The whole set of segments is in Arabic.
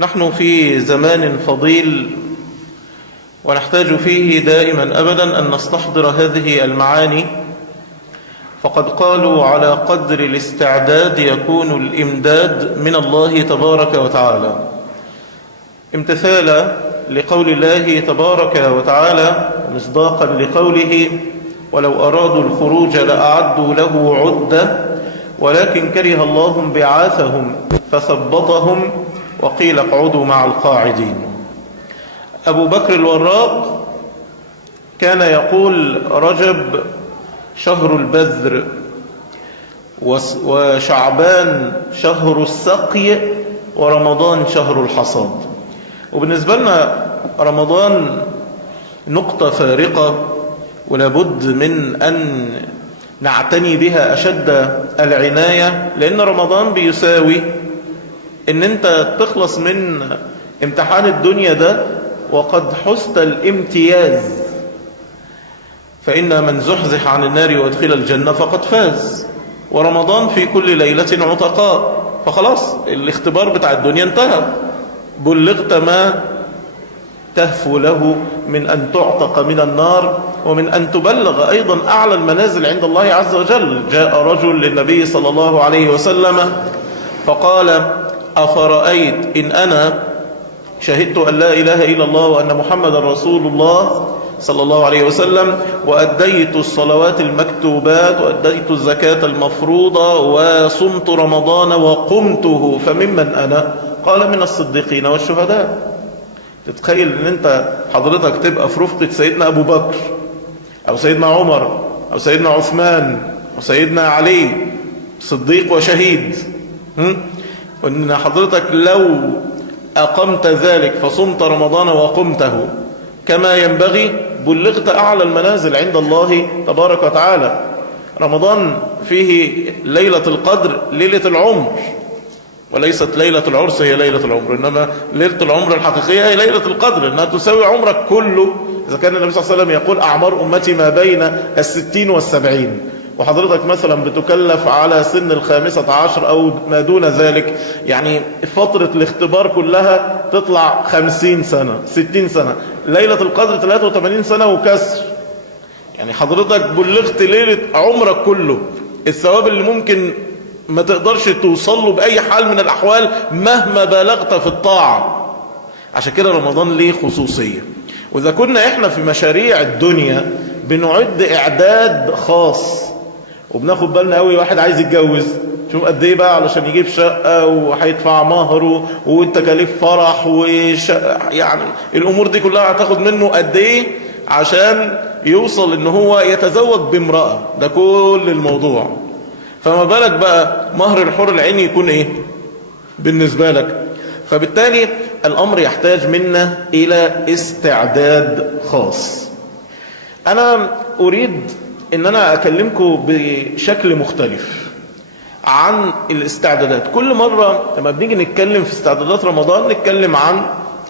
نحن في زمان فضيل ونحتاج فيه دائما أبدا أن نستحضر هذه المعاني، فقد قالوا على قدر الاستعداد يكون الإمداد من الله تبارك وتعالى، امتثالا لقول الله تبارك وتعالى مصداقا لقوله: ولو أرادوا الخروج لأعدوا له عدة ولكن كره الله بعاثهم فثبطهم وقيل اقعدوا مع القاعدين. أبو بكر الوراق كان يقول: رجب شهر البذر، وشعبان شهر السقي، ورمضان شهر الحصاد. وبالنسبة لنا رمضان نقطة فارقة، ولابد من أن نعتني بها أشد العناية، لأن رمضان بيساوي أن أنت تخلص من امتحان الدنيا ده وقد حست الامتياز، فإن من زحزح عن النار وادخل الجنة فقد فاز. ورمضان في كل ليلة عتقاء، فخلاص الاختبار بتاع الدنيا انتهى، بلغت ما تهفو له من أن تعتق من النار ومن أن تبلغ أيضا أعلى المنازل عند الله عز وجل. جاء رجل للنبي صلى الله عليه وسلم فقال: أفرأيت إن أنا شهدت أن لا إله إلا الله وأن محمد رسول الله صلى الله عليه وسلم، وأديت الصلوات المكتوبات وأديت الزكاة المفروضة وصمت رمضان وقمته، فممن أنا؟ قال: من الصديقين والشهداء. تتخيل ان انت حضرتك تبقى في رفقة سيدنا أبو بكر أو سيدنا عمر أو سيدنا عثمان أو سيدنا علي، صديق وشهيد، وان حضرتك لو أقمت ذلك فصمت رمضان وقمته كما ينبغي بلغت أعلى المنازل عند الله تبارك وتعالى. رمضان فيه ليلة القدر، ليلة العمر، وليست ليلة العرس هي ليلة العمر، إنما ليلة العمر الحقيقية هي ليلة القدر، إنها تساوي عمرك كله. إذا كان النبي صلى الله عليه وسلم يقول: أعمار أمتي ما بين 60 و70، وحضرتك مثلا بتكلف على سن 15 أو ما دون ذلك، يعني فترة الاختبار كلها تطلع 50 سنة 60 سنة، ليلة القدر 83 سنة وكسر، يعني حضرتك بلغت ليلة عمرك كله، الثواب اللي ممكن ما تقدرش توصل له بأي حال من الأحوال مهما بالغت في الطاعة. عشان كده رمضان ليه خصوصية. وإذا كنا إحنا في مشاريع الدنيا بنعد إعداد خاص وبناخد بالنا قوي، واحد عايز يتجوز، شوف قد ايه بقى علشان يجيب شقة وهيدفع مهره والتكاليف فرح يعني الأمور دي كلها هتاخد منه قد ايه عشان يوصل ان هو يتزوج بامرأة، ده كل الموضوع. فما بالك بقى مهر الحور العين يكون ايه بالنسبة لك؟ فبالتالي الامر يحتاج منا الى استعداد خاص. انا اريد ان انا اكلمكم بشكل مختلف عن الاستعدادات. كل مرة لما بنيجي نتكلم في استعدادات رمضان نتكلم عن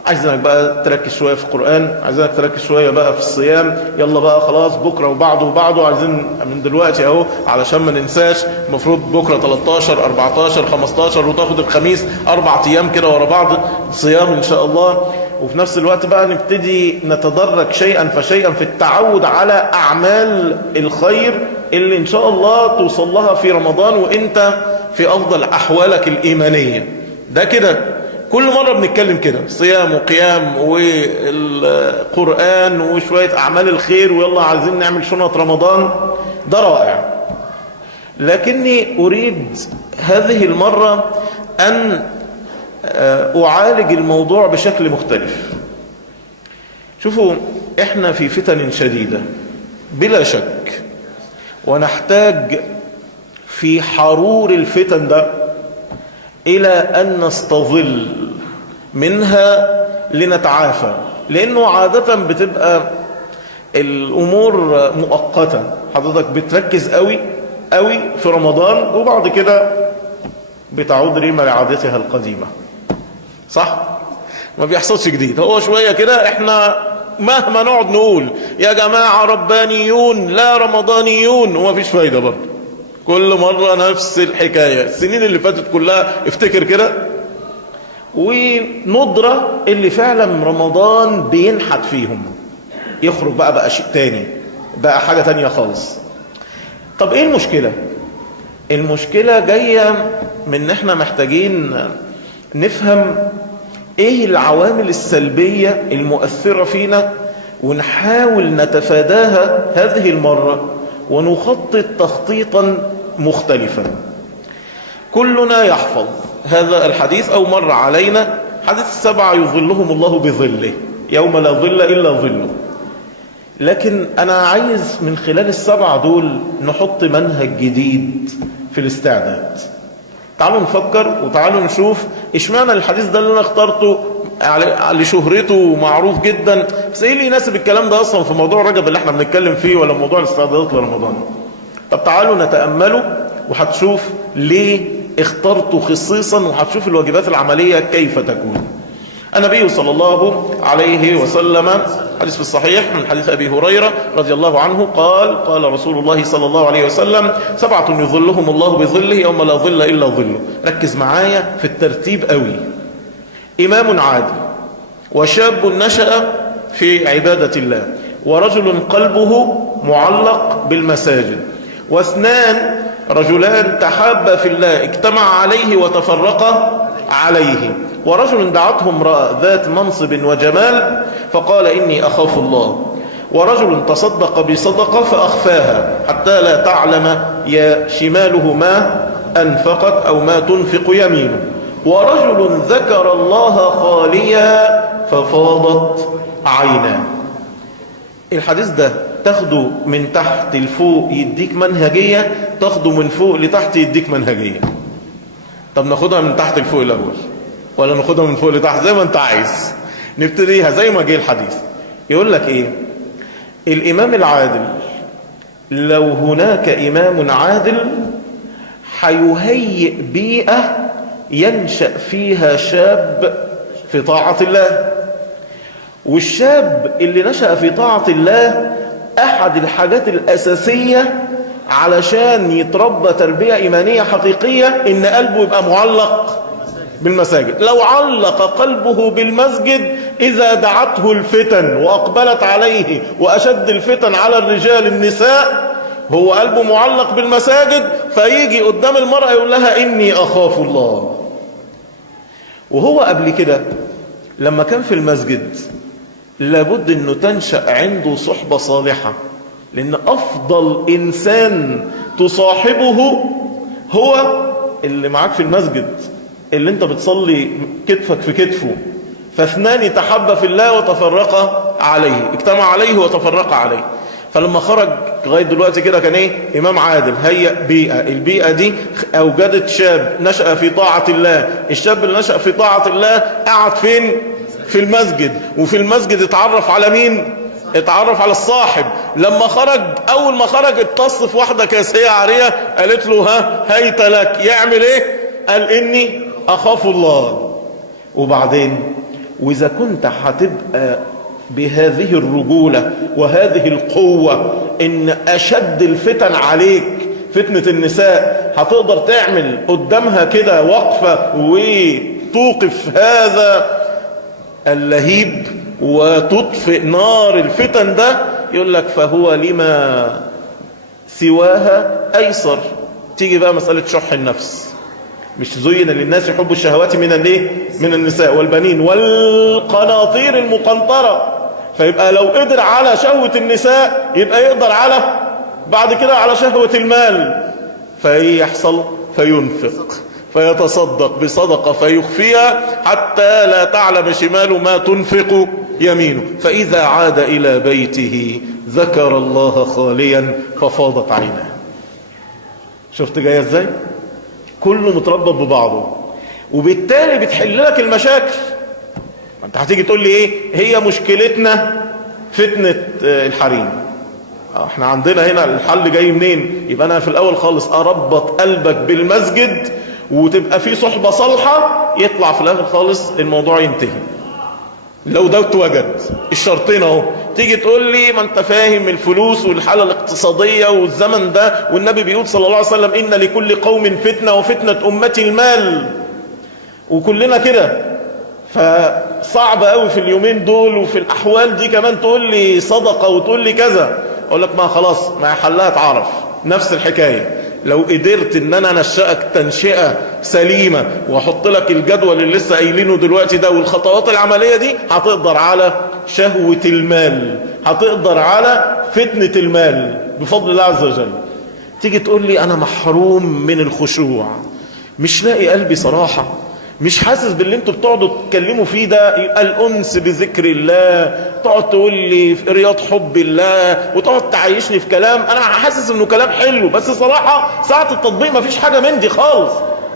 عايزينك بقى تركز شوية في القرآن، عايزينك تركز شوية بقى في الصيام، يلا بقى خلاص بكرة وبعده وبعده، عايزين من دلوقتي اهو علشان ما ننساش، المفروض بكرة 13 14 15 وتاخد الخميس 4 ايام كده ورا بعض صيام ان شاء الله. وفي نفس الوقت بقى نبتدي نتدرج شيئا فشيئا في التعود على أعمال الخير اللي إن شاء الله توصل لها في رمضان وإنت في أفضل أحوالك الإيمانية. ده كده كل مرة بنتكلم كده، صيام وقيام والقرآن وشوية أعمال الخير، ويلا عايزين نعمل شنط رمضان، ده رائع. لكني أريد هذه المرة أن أعالج الموضوع بشكل مختلف. شوفوا، احنا في فتن شديدة بلا شك، ونحتاج في حرور الفتن ده إلى أن نستظل منها لنتعافى، لأنه عادة بتبقى الأمور مؤقتة، حضرتك بتركز قوي قوي في رمضان وبعد كده بتعود ريما لعادتها القديمة، صح؟ ما بيحصلش جديد، هو شوية كده احنا مهما نقعد نقول يا جماعة ربانيون لا رمضانيون وما فيش فايدة برضه، كل مرة نفس الحكاية. السنين اللي فاتت كلها افتكر كده وندرة اللي فعلا رمضان بينحت فيهم، يخرج بقى شيء تاني، بقى حاجة تانية خالص. طب ايه المشكلة؟ المشكلة جاية من ان احنا محتاجين نفهم ايه العوامل السلبية المؤثرة فينا، ونحاول نتفاداها هذه المرة ونخطط تخطيطا مختلفا. كلنا يحفظ هذا الحديث أو مر علينا، حديث السبعة يظلهم الله بظله يوم لا ظل إلا ظله. لكن أنا عايز من خلال السبعة دول نحط منهج جديد في الاستعداد. تعالوا نفكر وتعالوا نشوف اشمعنى الحديث ده اللي أنا اخترته لشهرته معروف جدا، بس ايه اللي يناسب الكلام ده اصلا في موضوع رجب اللي احنا بنتكلم فيه، ولا موضوع الاستعدادات لرمضان؟ طب تعالوا نتأمله وهتشوف ليه اخترته خصيصا، وهتشوف الواجبات العملية كيف تكون. النبي صلى الله عليه وسلم حديث في الصحيح من حديث أبي هريرة رضي الله عنه قال: قال رسول الله صلى الله عليه وسلم: سبعة يظلهم الله بظله يوم لا ظل إلا ظله. ركز معايا في الترتيب قوي. إمام عادل، وشاب نشأ في عبادة الله، ورجل قلبه معلق بالمساجد، واثنان رجلان تحابا في الله اجتمع عليه وتفرقا عليه، ورجل دعته امرأة ذات منصب وجمال فقال إني أخاف الله، ورجل تصدق بصدقة فأخفاها حتى لا تعلم يا شماله ما أنفقت أو ما تنفق يمينه، ورجل ذكر الله خاليا ففاضت عيناه. الحديث ده تاخده من تحت لفوق يديك منهجية، تاخده من فوق لتحت يديك منهجية. طب ناخدها من تحت لفوق الأول ولا ناخدها من فوق لتحت؟ زي ما انت عايز. نبتديها زي ما جه الحديث. يقول لك ايه؟ الإمام العادل لو هناك إمام عادل هيهيئ بيئة ينشأ فيها شاب في طاعة الله، والشاب اللي نشأ في طاعة الله أحد الحاجات الأساسية علشان يتربى تربية إيمانية حقيقية إن قلبه يبقى معلق بالمساجد. لو علق قلبه بالمسجد إذا دعته الفتن وأقبلت عليه، وأشد الفتن على الرجال النساء، هو قلبه معلق بالمساجد، فيجي قدام المرأة يقول لها إني أخاف الله. وهو قبل كده لما كان في المسجد لابد أنه تنشأ عنده صحبة صالحة، لأن أفضل إنسان تصاحبه هو اللي معاك في المسجد، اللي انت بتصلي كتفك في كتفه. فاثنان تحبا في الله وتفرقا عليه، اجتمع عليه وتفرقا عليه. فلما خرج لغايه دلوقتي كده كان ايه؟ امام عادل، هيئ بيئه، البيئه دي اوجدت شاب نشأ في طاعه الله. الشاب اللي نشأ في طاعه الله قعد فين؟ في المسجد، وفي المسجد اتعرف على مين؟ اتعرف على الصاحب. لما خرج اول ما خرج اتص في واحده كاسيه عاريه قالت له ها هيت لك، يعمل ايه؟ قال اني اخاف الله. وبعدين واذا كنت هتبقى بهذه الرجولة وهذه القوة ان اشد الفتن عليك فتنة النساء، هتقدر تعمل قدامها كده وقفة وتوقف هذا اللهيب وتطفئ نار الفتن ده، يقول لك فهو لما سواها ايسر. تيجي بقى مسألة شح النفس. مش زين للناس يحبوا الشهوات من الايه؟ من النساء والبنين والقناطير المقنطرة. فيبقى لو قدر على شهوة النساء يبقى يقدر على بعد كده على شهوة المال. فيحصل فينفق فيتصدق بصدقة فيخفيها حتى لا تعلم شماله ما تنفق يمينه، فإذا عاد إلى بيته ذكر الله خاليا ففاضت عيناه. شفت جاية ازاي؟ كله متربط ببعضه، وبالتالي بتحل لك المشاكل. انت هتيجي تقول لي ايه هي مشكلتنا؟ فتنة الحريم. احنا عندنا هنا الحل جاي منين؟ يبقى انا في الاول خالص اربط قلبك بالمسجد وتبقى في صحبة صالحة، يطلع في الاخر خالص الموضوع ينتهي. لو ده اتوجد الشرطين اهو. تيجي تقول لي ما انت فاهم الفلوس والحالة الاقتصادية والزمن ده، والنبي بيقول صلى الله عليه وسلم ان لكل قوم فتنة وفتنة امتي المال، وكلنا كده فصعب قوي في اليومين دول وفي الأحوال دي كمان تقول لي صدقة وتقول لي كذا. أقول لك ما خلاص، ما حلها تعرف. نفس الحكاية، لو قدرت ان انا انشأك تنشئة سليمة واحط لك الجدول اللي لسه قايلينه دلوقتي ده والخطوات العملية دي، هتقدر على شهوة المال، هتقدر على فتنة المال بفضل الله عز وجل. تيجي تقول لي انا محروم من الخشوع، مش لاقي قلبي صراحة، مش حاسس باللي انتوا بتقعدوا تتكلموا فيه ده، الانس بذكر الله، تقعد تقول لي في رياض حب الله وتقعد تعيشني في كلام انا حاسس انه كلام حلو، بس صراحة ساعة التطبيق مفيش حاجة من دي خالص.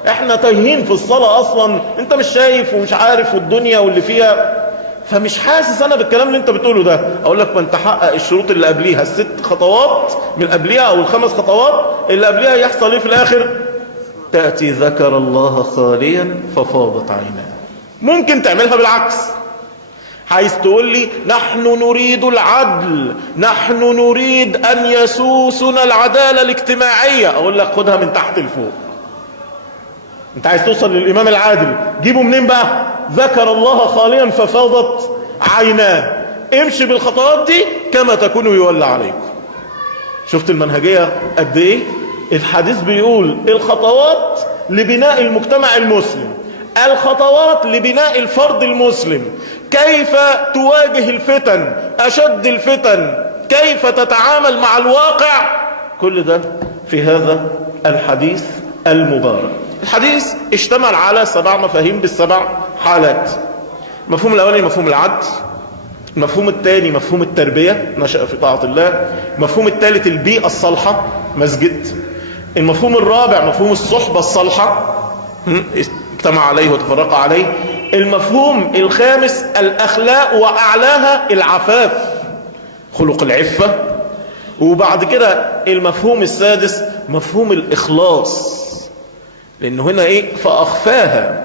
احنا تايهين في الصلاة اصلا، انت مش شايف ومش عارف والدنيا واللي فيها، فمش حاسس انا بالكلام اللي انت بتقوله ده. اقول لك ما انت حقق الشروط اللي قبليها، ال6 خطوات من قبليها او ال5 خطوات اللي قبليها، يحصل ايه في الاخر؟ تأتي ذكر الله خاليا ففاضت عيناه. ممكن تعملها بالعكس، عايز تقول لي نحن نريد العدل، نحن نريد أن يسوسنا العدالة الاجتماعية. أقول لك خدها من تحت لفوق. انت عايز توصل للإمام العادل، جيبه منين بقى؟ ذكر الله خاليا ففاضت عيناه. امشي بالخطوات دي كما تكون يولى عليكم. شفت المنهجية قد ايه؟ الحديث بيقول الخطوات لبناء المجتمع المسلم، الخطوات لبناء الفرد المسلم، كيف تواجه الفتن، أشد الفتن، كيف تتعامل مع الواقع، كل ده في هذا الحديث المبارك. الحديث اشتمل على 7 مفاهيم ب7 حالات. المفهوم الأولاني مفهوم العدل، المفهوم الثاني مفهوم التربية، نشأ في طاعة الله، المفهوم الثالث البيئة الصالحة، مسجد، المفهوم الرابع مفهوم الصحبة الصالحة، اجتمع عليه وتفرق عليه، المفهوم الخامس الأخلاق وأعلاها العفاف، خلق العفة، وبعد كده المفهوم السادس مفهوم الإخلاص، لأنه هنا إيه؟ فأخفاها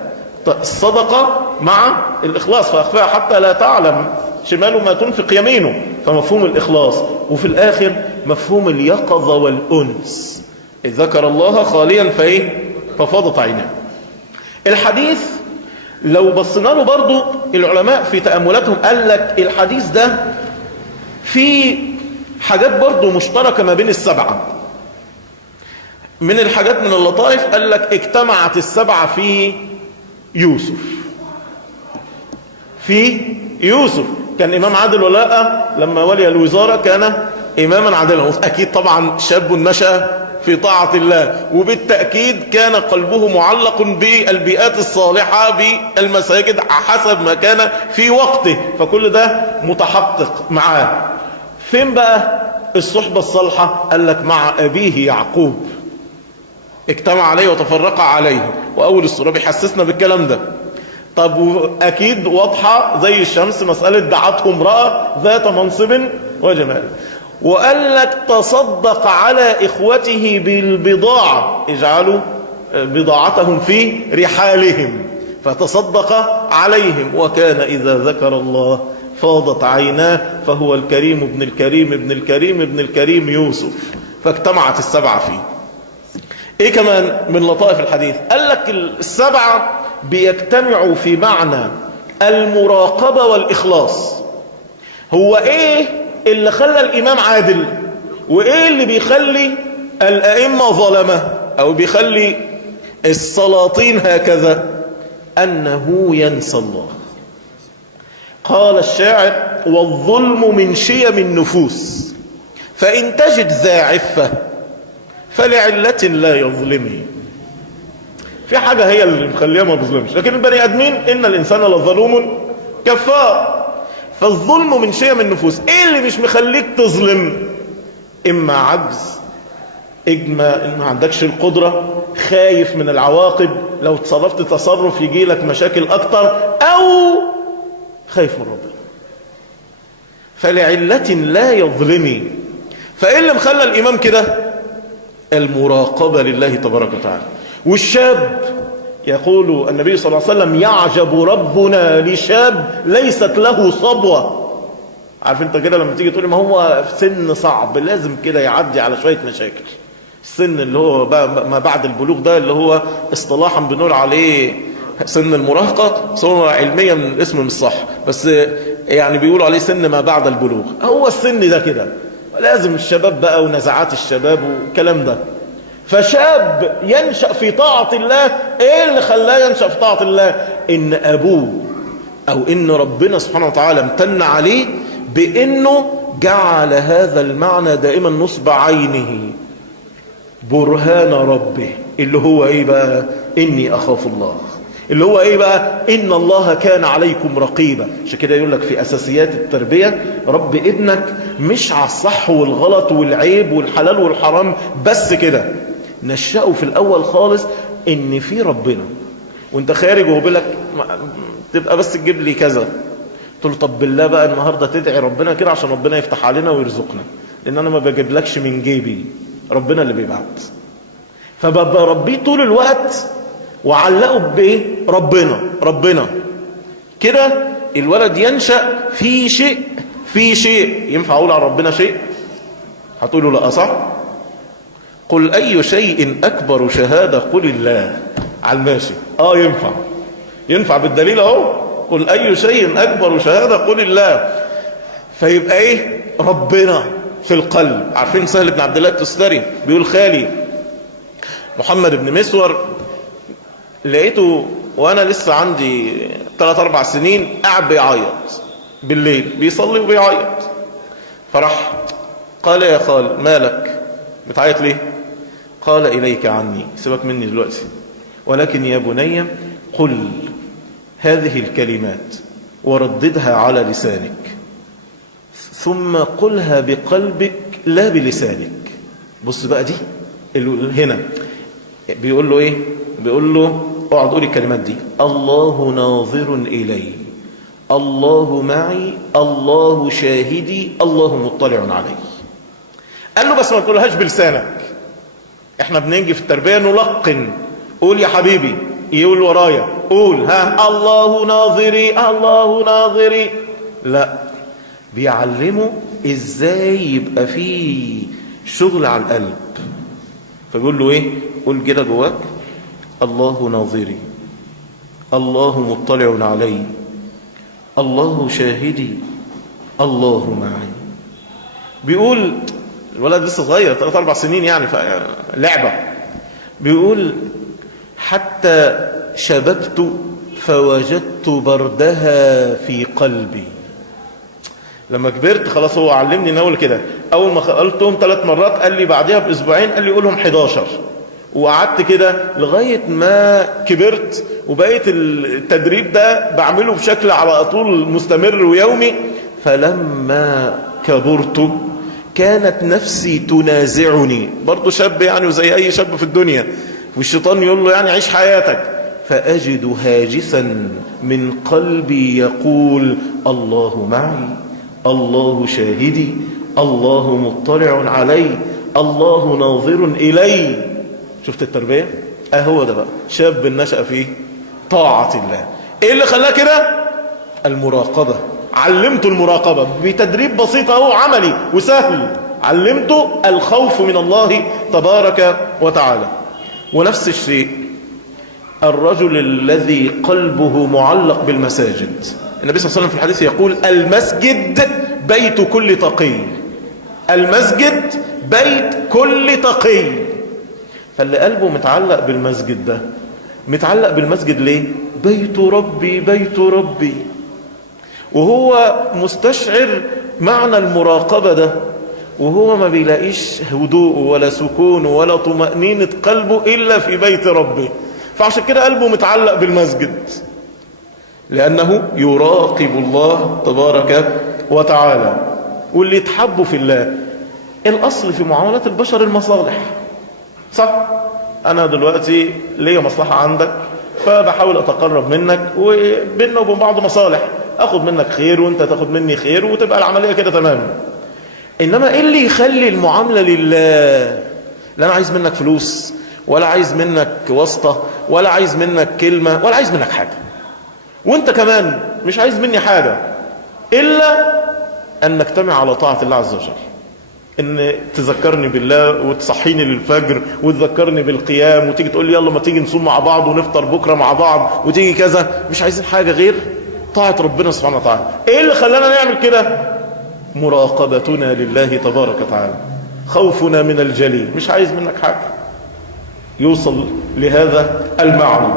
الصدقة مع الإخلاص، فأخفاها حتى لا تعلم شماله ما تنفق يمينه، فمفهوم الإخلاص. وفي الآخر مفهوم اليقظة والأنس، إذ ذكر الله خاليا فإيه؟ ففاضت عيناه. الحديث لو بصينا له برضو العلماء في تأملاتهم قال لك الحديث ده في حاجات برضو مشتركة ما بين ال7. من الحاجات من اللطائف قال لك اجتمعت ال7 في يوسف. في يوسف كان إمام عادل ولا لا؟ لما ولي الوزارة كان إماما عادلا، أكيد طبعا شاب نشأ في طاعة الله، وبالتأكيد كان قلبه معلق بالبيئات الصالحة بالمساجد حسب ما كان في وقته، فكل ده متحقق معاه. فين بقى الصحبة الصالحة؟ قال لك مع أبيه يعقوب، اجتمع عليه وتفرق عليه، وأول السورة بيحسسنا بالكلام ده. طب أكيد واضحة زي الشمس مسألة دعته امرأة ذات منصب وجمال، وقال لك تصدق على إخوته بالبضاعة، اجعلوا بضاعتهم في رحالهم، فتصدق عليهم، وكان إذا ذكر الله فاضت عيناه، فهو الكريم ابن الكريم ابن الكريم ابن الكريم يوسف. فاجتمعت ال7 فيه. ايه كمان من لطائف الحديث؟ قال لك ال7 بيجتمعوا في معنى المراقبة والإخلاص. هو ايه اللي خلى الإمام عادل؟ وايه اللي بيخلي الأئمة ظلمة او بيخلي السلاطين هكذا؟ أنه ينسى الله. قال الشاعر: والظلم من شيم النفوس، فإن تجد ذا عفة فلعلة لا يظلمي. في حاجة هي اللي مخليها ما بظلمش، لكن البني آدمين إن الإنسان لظلوم كفار. فالظلم من شيم النفوس. إيه اللي مش مخليك تظلم؟ إما عجز، إما إن ما عندكش القدرة، خايف من العواقب، لو تصرفت تصرف يجي لك مشاكل أكتر، أو خايف من ربنا. فلعلة لا يظلمي. فإيه اللي مخلى الإمام كده؟ المراقبة لله تبارك وتعالى. والشاب يقول النبي صلى الله عليه وسلم: يعجب ربنا لشاب ليست له صبوة. عارف انت كده لما تيجي تقول ما هو في سن صعب لازم كده يعدي على شوية مشاكل، السن اللي هو ما بعد البلوغ ده اللي هو اصطلاحا بنقول عليه سن المراهقة صورة علمية من الاسم مش صح، بس يعني بيقولوا عليه سن ما بعد البلوغ. هو السن ده كده لازم الشباب بقى ونزعات الشباب والكلام ده. فشاب ينشأ في طاعة الله، ايه اللي خلاه ينشأ في طاعة الله؟ ان ابوه او ان ربنا سبحانه وتعالى امتن عليه بانه جعل هذا المعنى دائما نصب عينه، برهان ربه، اللي هو ايه بقى؟ اني اخاف الله، اللي هو ايه بقى؟ ان الله كان عليكم رقيبا. عشان كده يقول لك في اساسيات التربية رب ابنك مش على الصح والغلط والعيب والحلال والحرام بس كده، نشأه في الاول خالص ان في ربنا، وانت خارج وهو بيقول لك تبقى بس تجيب لي كذا، تقول له طب بالله بقى النهارده تدعي ربنا كده عشان ربنا يفتح علينا ويرزقنا، لان انا ما بجيبلكش من جيبي، ربنا اللي بيبعت. فببقى ربيه طول الوقت وعلقه بايه؟ ربنا كده. الولد ينشأ في شيء ينفع اقول على ربنا شيء؟ هتقولوا لا صح؟ قل اي شيء اكبر شهادة قل الله، على الماشي ينفع بالدليل اهو، قل اي شيء اكبر شهادة قل الله. فيبقى ايه؟ ربنا في القلب. عارفين سهل بن عبد الله التستري بيقول خالي محمد بن مسور لقيته وانا لسه عندي 3-4 سنين قاعد بيعيط بالليل، بيصلي وبيعيط. فرح قال يا خال مالك بتعيط ليه؟ قال اليك عني، سيبك مني دلوقتي، ولكن يا بني قل هذه الكلمات ورددها على لسانك ثم قلها بقلبك لا بلسانك. بص بقى دي هنا بيقول له ايه؟ بيقول له اقعد قول الكلمات دي: الله ناظر إلي، الله معي، الله شاهدي، الله مطلع علي. قال له بس ما تقولهاش بلسانك، احنا بنيجي في التربية نلقن، قول يا حبيبي، يقول ورايا قول الله ناظري الله ناظري. لا، بيعلمه ازاي يبقى فيه شغل على القلب. فبيقول له ايه؟ قول كده جواك: الله ناظري، الله مطلع علي، الله شاهدي، الله معي. بيقول الولد لسه صغير 3-4 سنين يعني لعبة، بيقول حتى شببت فوجدت بردها في قلبي. لما كبرت خلاص هو علمني نقول كده، اول ما قلتهم 3 مرات قال لي بعدها باسبوعين قال لي قولهم 11، وقعدت كده لغاية ما كبرت وبقيت التدريب ده بعمله بشكل على طول مستمر ويومي. فلما كبرت كانت نفسي تنازعني، برضو شاب يعني وزي اي شاب في الدنيا، والشيطان يقول له يعني عيش حياتك، فأجد هاجسا من قلبي يقول: الله معي، الله شاهدي، الله مطلع علي، الله ناظر إلي. شفت التربية؟ اهو ده بقى شاب نشأ فيه طاعة الله. ايه اللي خلاه كده؟ المراقبة. علمته المراقبة بتدريب بسيط اهو عملي وسهل، علمته الخوف من الله تبارك وتعالى. ونفس الشيء الرجل الذي قلبه معلق بالمساجد. النبي صلى الله عليه وسلم في الحديث يقول: المسجد بيت كل تقي، المسجد بيت كل تقي. فاللي قلبه متعلق بالمسجد ده، متعلق بالمسجد ليه؟ بيت ربي بيت ربي، وهو مستشعر معنى المراقبة ده، وهو ما بيلاقيش هدوء ولا سكون ولا طمأنينة قلبه إلا في بيت ربه. فعشان كده قلبه متعلق بالمسجد، لأنه يراقب الله تبارك وتعالى. واللي يتحبوا في الله، الأصل في معاملات البشر المصالح، صح؟ أنا دلوقتي ليا مصلحة عندك فبحاول أتقرب منك، وبيننا وبين بعض مصالح، أخذ منك خير وأنت تاخد مني خير وتبقى العملية كده تمام. إنما إيه اللي يخلي المعاملة لله؟ لا أنا عايز منك فلوس، ولا عايز منك واسطة، ولا عايز منك كلمة، ولا عايز منك حاجة، وانت كمان مش عايز مني حاجة إلا أن نجتمع على طاعة الله عز وجل. ان تذكرني بالله وتصحيني للفجر وتذكرني بالقيام وتيجي تقول لي يلا ما تيجي نصوم مع بعض ونفطر بكرة مع بعض وتيجي كذا. مش عايزين حاجة غير طاعة ربنا سبحانه وتعالى. ايه اللي خلانا نعمل كده؟ مراقبتنا لله تبارك وتعالى، خوفنا من الجليل. مش عايز منك حاجة. يوصل لهذا المعنى.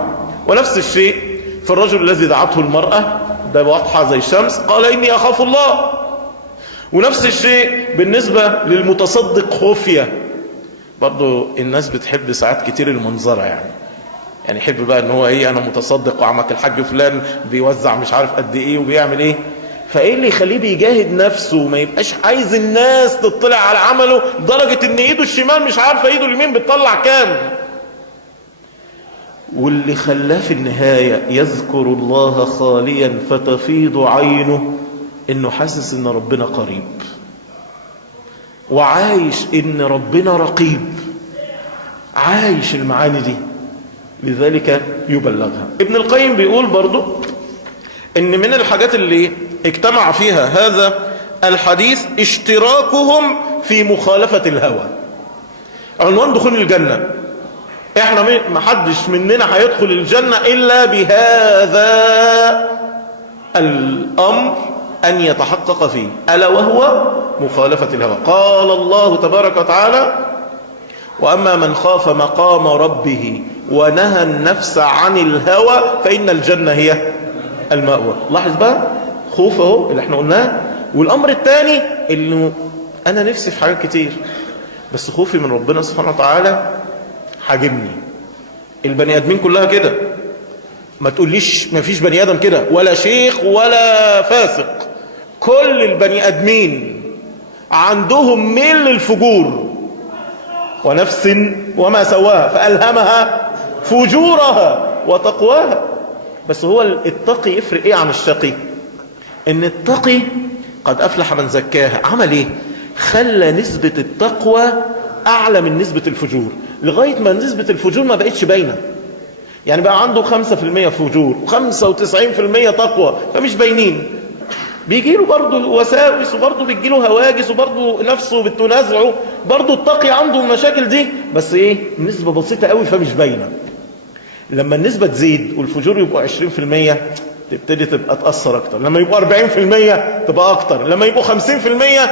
ونفس الشيء في الرجل الذي دعته المرأة، ده واضحة زي الشمس، قال إني أخاف الله. ونفس الشيء بالنسبة للمتصدق خفية. برضو الناس بتحب ساعات كتير المنظرة، يعني يحب بقى ان هو ايه، انا متصدق وعمك الحاج فلان بيوزع مش عارف قد ايه وبيعمل ايه. فايه اللي يخليه بيجاهد نفسه وما يبقاش عايز الناس تطلع على عمله لدرجة ان ايده الشمال مش عارفة ايده اليمين بتطلع كام. واللي خلاه في النهاية يذكر الله خاليا فتفيض عينه، انه حاسس ان ربنا قريب وعايش ان ربنا رقيب، عايش المعاني دي، لذلك يبلغها. ابن القيم بيقول برضو ان من الحاجات اللي اجتمع فيها هذا الحديث اشتراكهم في مخالفة الهوى. عنوان دخول الجنة، احنا ما حدش مننا هيدخل الجنة الا بهذا الامر ان يتحقق فيه، الا وهو مخالفة الهوى. قال الله تبارك وتعالى: واما من خاف مقام ربه ونهى النفس عن الهوى فان الجنة هي المأوى. لاحظ بقى خوف اهو اللي احنا قلناه. والامر الثاني انه انا نفسي في حاجات كتير بس خوفي من ربنا سبحانه وتعالى حاجمني. البني ادمين كلها كده، ما تقوليش ما فيش بني ادم كده، ولا شيخ ولا فاسق. كل البني ادمين عندهم ميل للفجور. ونفس وما سواها فألهمها فجورها وتقواها. بس هو التقي يفرق ايه عن الشقي؟ ان التقي قد افلح من زكاها. عمل ايه؟ خلى نسبة التقوى اعلى من نسبة الفجور، لغاية ما نسبة الفجور ما بقتش باينة. يعني بقى عنده 5% فجور و95% تقوى، فمش باينين. بيجي له برضه وساوس، وبرضه بيجي له هواجس، وبرضه نفسه بتنازعه. برضه التقي عنده المشاكل دي، بس ايه، نسبة بسيطة قوي فمش باينة. لما النسبة تزيد والفجور يبقوا 20% تبتدي تبقى تأثر أكتر. لما يبقوا 40% تبقى أكتر. لما يبقوا 50%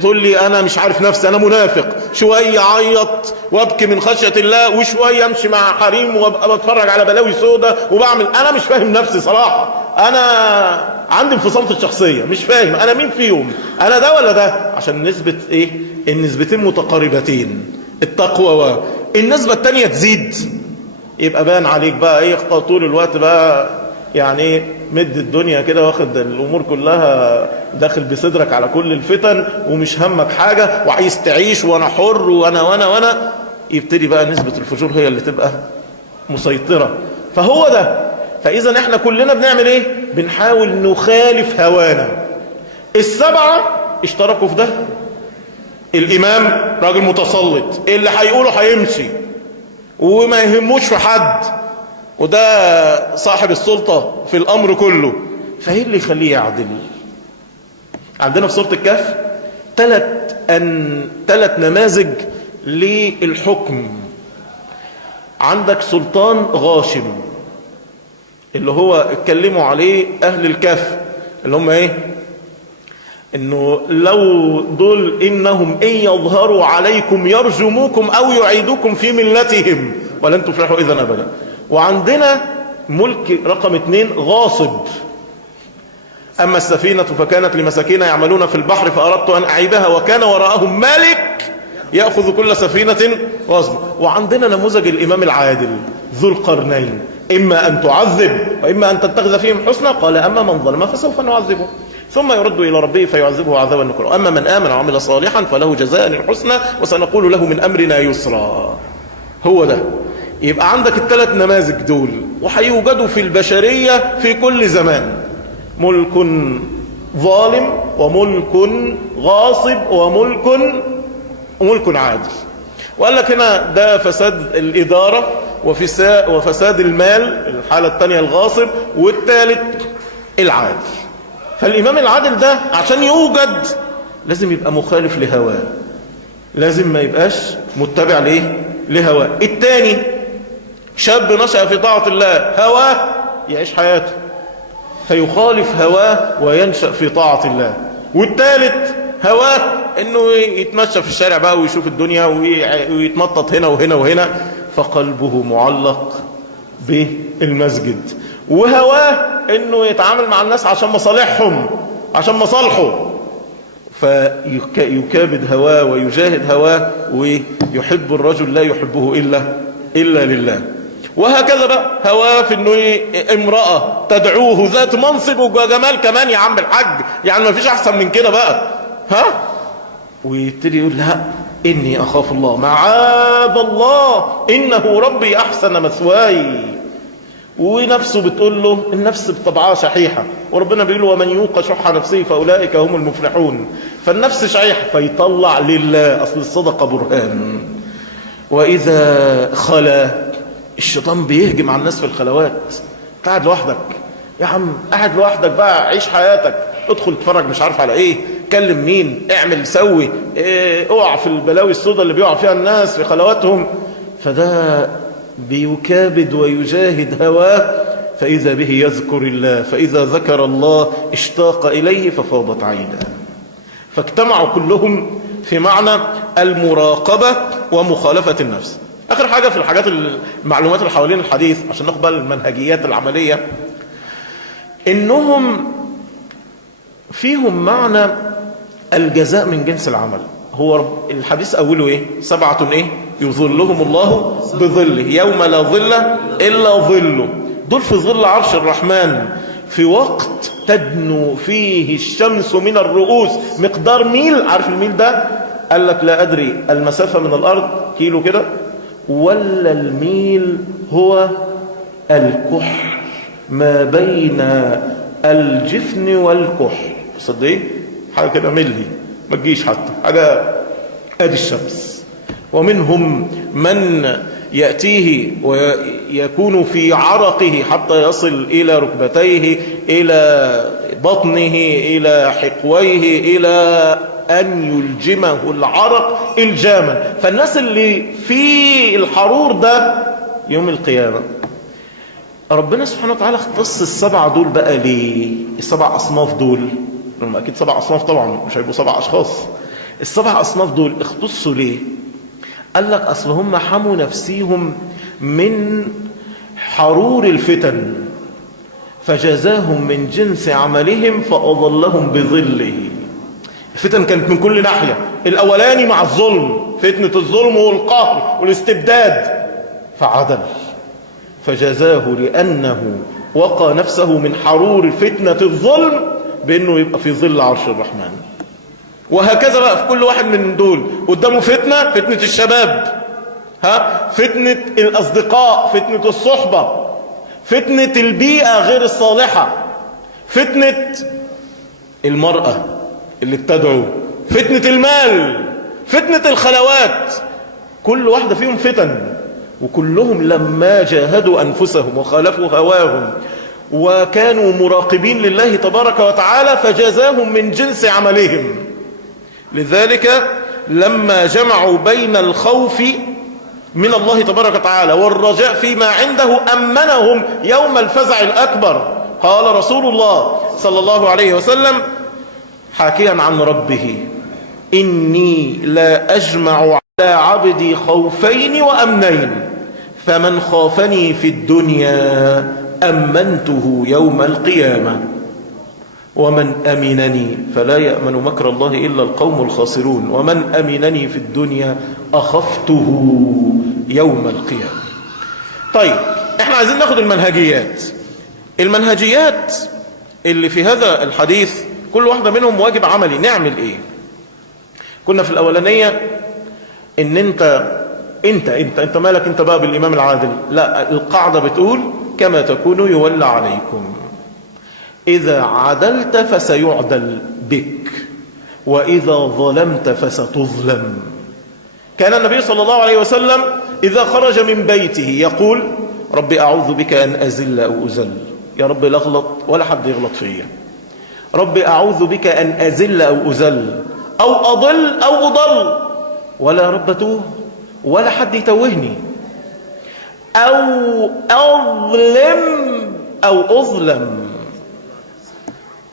تقول لي أنا مش عارف نفسي، أنا منافق. شوية عيط وابكي من خشية الله، وشوية أمشي مع حريم وابقى بتفرج على بلاوي سودة وبعمل. أنا مش فاهم نفسي صراحة. أنا عندي انفصام في الشخصية، مش فاهم أنا مين فيهم، أنا ده ولا ده. عشان نسبة إيه؟ النسبتين متقاربتين، التقوى. والنسبة التانية تزيد، يبقى بان عليك بقى ايه، طول الوقت بقى يعني ايه، مد الدنيا كده، واخد الامور كلها داخل بصدرك على كل الفتن، ومش همك حاجة، وعايز تعيش وانا حر وانا. يبتدي بقى نسبة الفجور هي اللي تبقى مسيطرة. فهو ده. فاذا احنا كلنا بنعمل ايه؟ بنحاول نخالف هوانا. السبعة اشتركوا في ده. الامام راجل متسلط، اللي هيقوله هيمشي وما يهموش في حد، وده صاحب السلطة في الأمر كله. فايه اللي يخليه يعدل؟ عندنا في سورة الكهف ثلاث نماذج للحكم. عندك سلطان غاشم، اللي هو اتكلموا عليه أهل الكهف، اللي هم ايه؟ انه لو دول انهم ان يظهروا عليكم يرجموكم او يعيدوكم في ملتهم ولن تفلحوا اذا ابدا. وعندنا ملك رقم 2 غاصب. اما السفينة فكانت لمساكين يعملون في البحر فاردت ان اعيبها وكان وراءهم ملك ياخذ كل سفينة غصبا. وعندنا نموذج الامام العادل ذو القرنين، اما ان تعذب واما ان تتخذ فيهم حسنا. قال اما من ظلم فسوف نعذبه ثم يرد إلى ربه فيعذبه عذابا نكرا. أما من آمن وعمل صالحا فله جزاء الحسنى وسنقول له من أمرنا يسرا. هو ده. يبقى عندك الثلاث نماذج دول، وهيوجدوا في البشرية في كل زمان. ملك ظالم، وملك غاصب، وملك عادل. وقال لك هنا ده فساد الإدارة وفساد المال، الحالة الثانية الغاصب، والثالث العادل. فالإمام العادل ده عشان يوجد لازم يبقى مخالف لهواه، لازم ما يبقاش متبع ليه لهواه. التاني شاب نشأ في طاعة الله، هواه يعيش حياته فيخالف هواه وينشأ في طاعة الله. والثالث هواه انه يتمشى في الشارع بقى ويشوف الدنيا ويتنطط هنا وهنا وهنا، فقلبه معلق بالمسجد. وهواه انه يتعامل مع الناس عشان مصالحهم، عشان مصالحه، فيكابد هواه ويجاهد هواه ويحب الرجل لا يحبه إلا لله. وهكذا بقى هواه في انه امرأة تدعوه ذات منصب وجمال كمان، يا عم الحاج يعني ما فيش احسن من كده بقى، ها؟ ويبتدي يقول لا اني اخاف الله، معاذ الله انه ربي احسن مثواي. ونفسه بتقول له، النفس بطبعها شحيحة، وربنا بيقول ومن يوق شح نفسه فاولئك هم المفلحون. فالنفس شحيحة فيطلع لله، اصل الصدقة برهان. واذا خلا الشيطان بيهجم على الناس في الخلوات. قاعد لوحدك يا عم، قاعد لوحدك بقى، عيش حياتك، ادخل اتفرج مش عارف على ايه، كلم مين، اعمل سوي، اوقع في البلاوي السوداء اللي بيقع فيها الناس في خلواتهم. فده بيكابد ويجاهد هواه، فإذا به يذكر الله، فإذا ذكر الله اشتاق إليه ففاضت عيناه. فاجتمعوا كلهم في معنى المراقبة ومخالفة النفس. آخر حاجة في الحاجات المعلومات اللي حوالين الحديث عشان ناخد بقى المنهجيات العملية، إنهم فيهم معنى الجزاء من جنس العمل. هو الحديث أوله إيه؟ 7 إيه؟ يظلهم الله بظله يوم لا ظل إلا ظله. دول في ظل عرش الرحمن في وقت تدنو فيه الشمس من الرؤوس مقدار ميل. عارف الميل ده؟ قال لك لا أدري المسافة من الأرض كيلو كده، ولا الميل هو الكحل ما بين الجفن والكحل. صدق حاجة كده ملي ما تجيش حتى حاجة، ادي الشمس. ومنهم من يأتيه ويكون في عرقه حتى يصل إلى ركبتيه، إلى بطنه، إلى حقويه، إلى أن يلجمه العرق إلجاما. فالناس اللي في الحرور ده يوم القيامة ربنا سبحانه وتعالى اختص 7 دول بقى ليه؟ 7 أصناف دول، هم أكيد 7 أصناف طبعا، مش هيبقوا 7 أشخاص. 7 أصناف دول اختصوا ليه؟ قال لك أصل هم حموا نفسيهم من حرور الفتن، فجزاهم من جنس عملهم فأظلهم بظله. الفتن كانت من كل ناحية. الأولاني مع الظلم، فتنة الظلم والقهر والاستبداد، فعدل فجزاه لأنه وقى نفسه من حرور فتنة الظلم بأنه يبقى في ظل عرش الرحمن. وهكذا بقى في كل واحد من دول قدامه فتنة، فتنة الشباب، فتنة الأصدقاء، فتنة الصحبة، فتنة البيئة غير الصالحة، فتنة المرأة اللي بتدعو، فتنة المال، فتنة الخلوات. كل واحدة فيهم فتن، وكلهم لما جاهدوا أنفسهم وخالفوا هواهم وكانوا مراقبين لله تبارك وتعالى فجزاهم من جنس عملهم. لذلك لما جمعوا بين الخوف من الله تبارك وتعالى والرجاء فيما عنده أمنهم يوم الفزع الأكبر. قال رسول الله صلى الله عليه وسلم حاكيا عن ربه إني لا أجمع على عبدي خوفين وأمنين، فمن خافني في الدنيا أمنته يوم القيامة، ومن أمنني فلا يأمن مكر الله إلا القوم الخاسرون، ومن أمنني في الدنيا أخفته يوم القيامة. طيب احنا عايزين ناخد المنهجيات اللي في هذا الحديث، كل واحدة منهم واجب عملي. نعمل ايه؟ كنا في الأولانية ان انت مالك انت بقى بالإمام العادل؟ لا، القاعدة بتقول كما تكونوا يولى عليكم. إذا عدلت فسيعدل بك، وإذا ظلمت فستظلم. كان النبي صلى الله عليه وسلم إذا خرج من بيته يقول ربي أعوذ بك أن أزل أو أزل. يا رب لا أغلط ولا حد يغلط فيا. ربي أعوذ بك أن أزل أو أزل، أو أضل أو أضل. ولا يا رب توه ولا حد يتوهني، أو أظلم أو أظلم.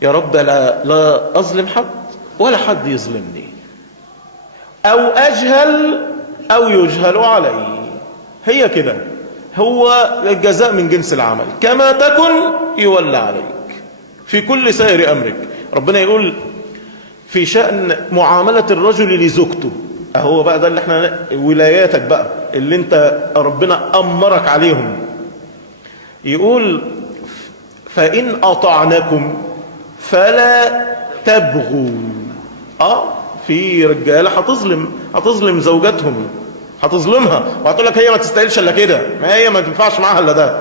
يا رب لا أظلم حد ولا حد يظلمني، أو أجهل أو يجهل علي. هي كده، هو الجزاء من جنس العمل، كما تكن يولى عليك في كل سائر أمرك. ربنا يقول في شأن معاملة الرجل لزوجته، هو بقى ده اللي احنا ولاياتك بقى اللي انت ربنا أمرك عليهم. يقول فإن أطعنكم فلا تبغوا. في رجاله هتظلم زوجاتهم، هتظلمها وهتقول لك هي ما تستاهلش الا كده، ما هي ما تنفعش معاها الا ده،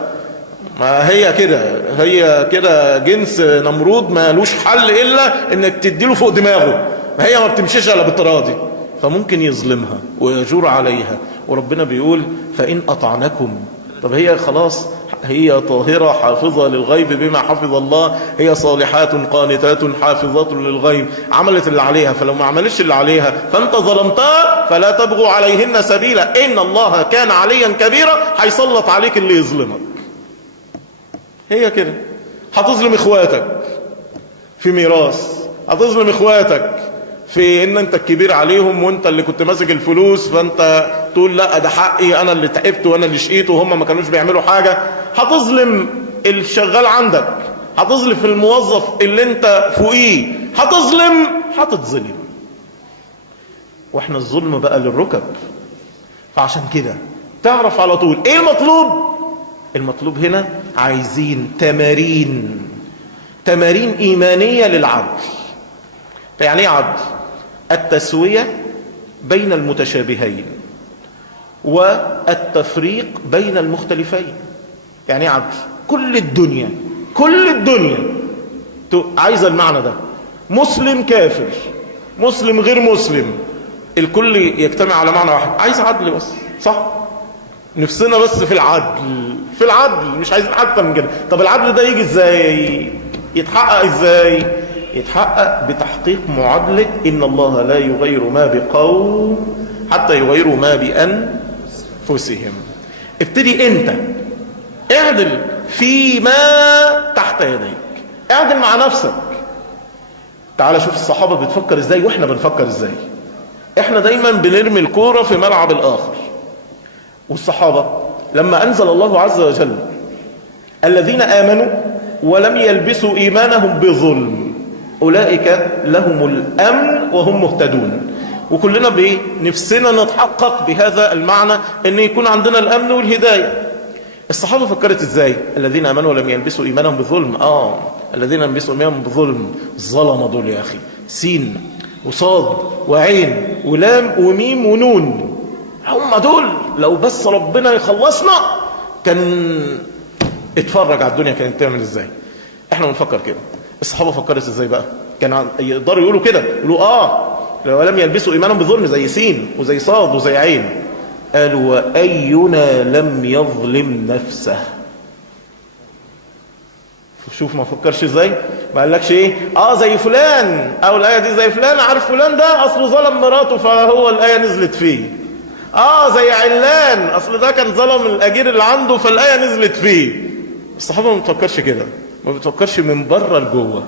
ما هي كده جنس نمرود ما لوش حل الا انك تديله فوق دماغه، ما هي ما بتمشيش الا بالطريقه دي. فممكن يظلمها ويجور عليها، وربنا بيقول فإن أطعنكم. طب هي خلاص، هي طاهرة حافظة للغيب بما حفظ الله، هي صالحات قانتات حافظات للغيب، عملت اللي عليها. فلو ما عملتش اللي عليها فأنت ظلمتها، فلا تبغوا عليهن سبيلا إن الله كان عليا كبيرا، هيسلط عليك اللي يظلمك. هي كده، هتظلم إخواتك في ميراث، هتظلم إخواتك في ان انت الكبير عليهم وانت اللي كنت ماسك الفلوس، فانت تقول لا ده حقي، انا اللي تعبت وانا اللي شقيت وهم ما كانوش بيعملوا حاجة. هتظلم الشغال عندك، هتظلم الموظف اللي انت فوقيه، هتتظلم. واحنا الظلم بقى للركب. فعشان كده تعرف على طول ايه المطلوب هنا. عايزين تمارين ايمانية للعدل. يعني ايه عدل؟ التسوية بين المتشابهين والتفريق بين المختلفين. يعني ايه عدل؟ كل الدنيا عايزة المعنى ده، مسلم كافر، مسلم غير مسلم، الكل يجتمع على معنى واحد، عايز عدل بس، صح؟ نفسنا بس في العدل، مش عايزين حتى من كده. طب العدل ده يجي ازاي؟ يتحقق ازاي؟ يتحقق بتحقيق معادلة إن الله لا يغير ما بقوم حتى يغيروا ما بأنفسهم. ابتدي انت اعدل فيما تحت يديك، اعدل مع نفسك. تعال شوف الصحابة بتفكر ازاي واحنا بنفكر ازاي. احنا دايما بنرمي الكورة في ملعب الآخر، والصحابة لما أنزل الله عز وجل الذين آمنوا ولم يلبسوا إيمانهم بظلم أولئك لهم الأمن وهم مهتدون. وكلنا نفسنا نتحقق بهذا المعنى أن يكون عندنا الأمن والهداية. الصحابة فكرت إزاي؟ الذين آمنوا ولم يلبسوا إيمانهم بظلم. الذين يلبسوا إيمانهم بظلم ظلم دول يا أخي، سين وصاد وعين ولام وميم ونون، هم دول لو بس ربنا يخلصنا كان اتفرج على الدنيا كانت تعمل ازاي. احنا بنفكر كده، الصحابه فكرت ازاي بقى؟ كان يقدروا يقولوا كده، يقولوا لو لم يلبسوا ايمانهم بظلم زي سين وزي صاد وزي عين. قالوا واينا لم يظلم نفسه. شوف ما فكرش ازاي، ما قالكش ايه زي فلان، او الايه دي زي فلان، عارف فلان ده اصله ظلم مراته فهو الايه نزلت فيه. زي علان، اصل ده كان ظلم الاجير اللي عنده فالايه نزلت فيه. الصحابه ما بتفكرش كده، ما بتفكرش من بره لجوه،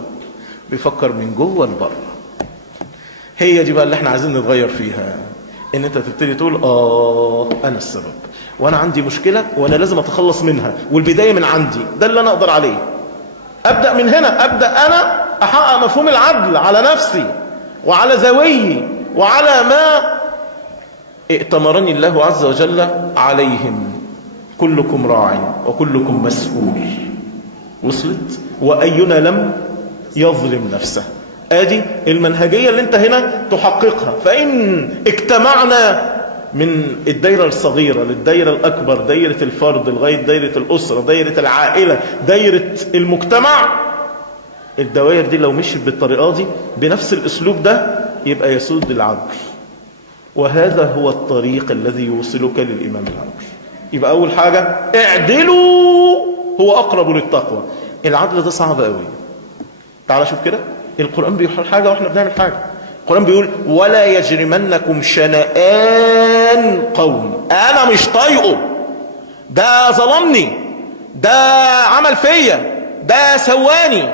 بيفكر من جوه لبره. هي دي بقى اللي احنا عايزين نتغير فيها، ان انت تبتدي تقول انا السبب وانا عندي مشكله وانا لازم اتخلص منها، والبدايه من عندي، ده اللي انا اقدر عليه. ابدا من هنا، ابدا انا احقق مفهوم العدل على نفسي وعلى ذويي وعلى ما ائتمرني الله عز وجل عليهم. كلكم راع وكلكم مسؤول. وصلت؟ وأينا لم يظلم نفسه. ادي المنهجية اللي انت هنا تحققها. فإن اجتمعنا من الدائرة الصغيرة للدائرة الأكبر، دائرة الفرد لغاية دائرة الأسرة، دائرة العائلة، دائرة المجتمع، الدوائر دي لو مشيت بالطريقة دي بنفس الأسلوب ده يبقى يسود العدل. وهذا هو الطريق الذي يوصلك للإمام العدل. يبقى أول حاجة اعدلوا، هو أقرب للتقوى. العدل ده صعب قوي. تعال شوف كده، القرآن بيقول حاجة وإحنا بنعمل حاجة. القرآن بيقول ولا يجرمنكم شنآن قوم، انا مش طايقه، ده ظلمني، ده عمل فيا، ده سواني،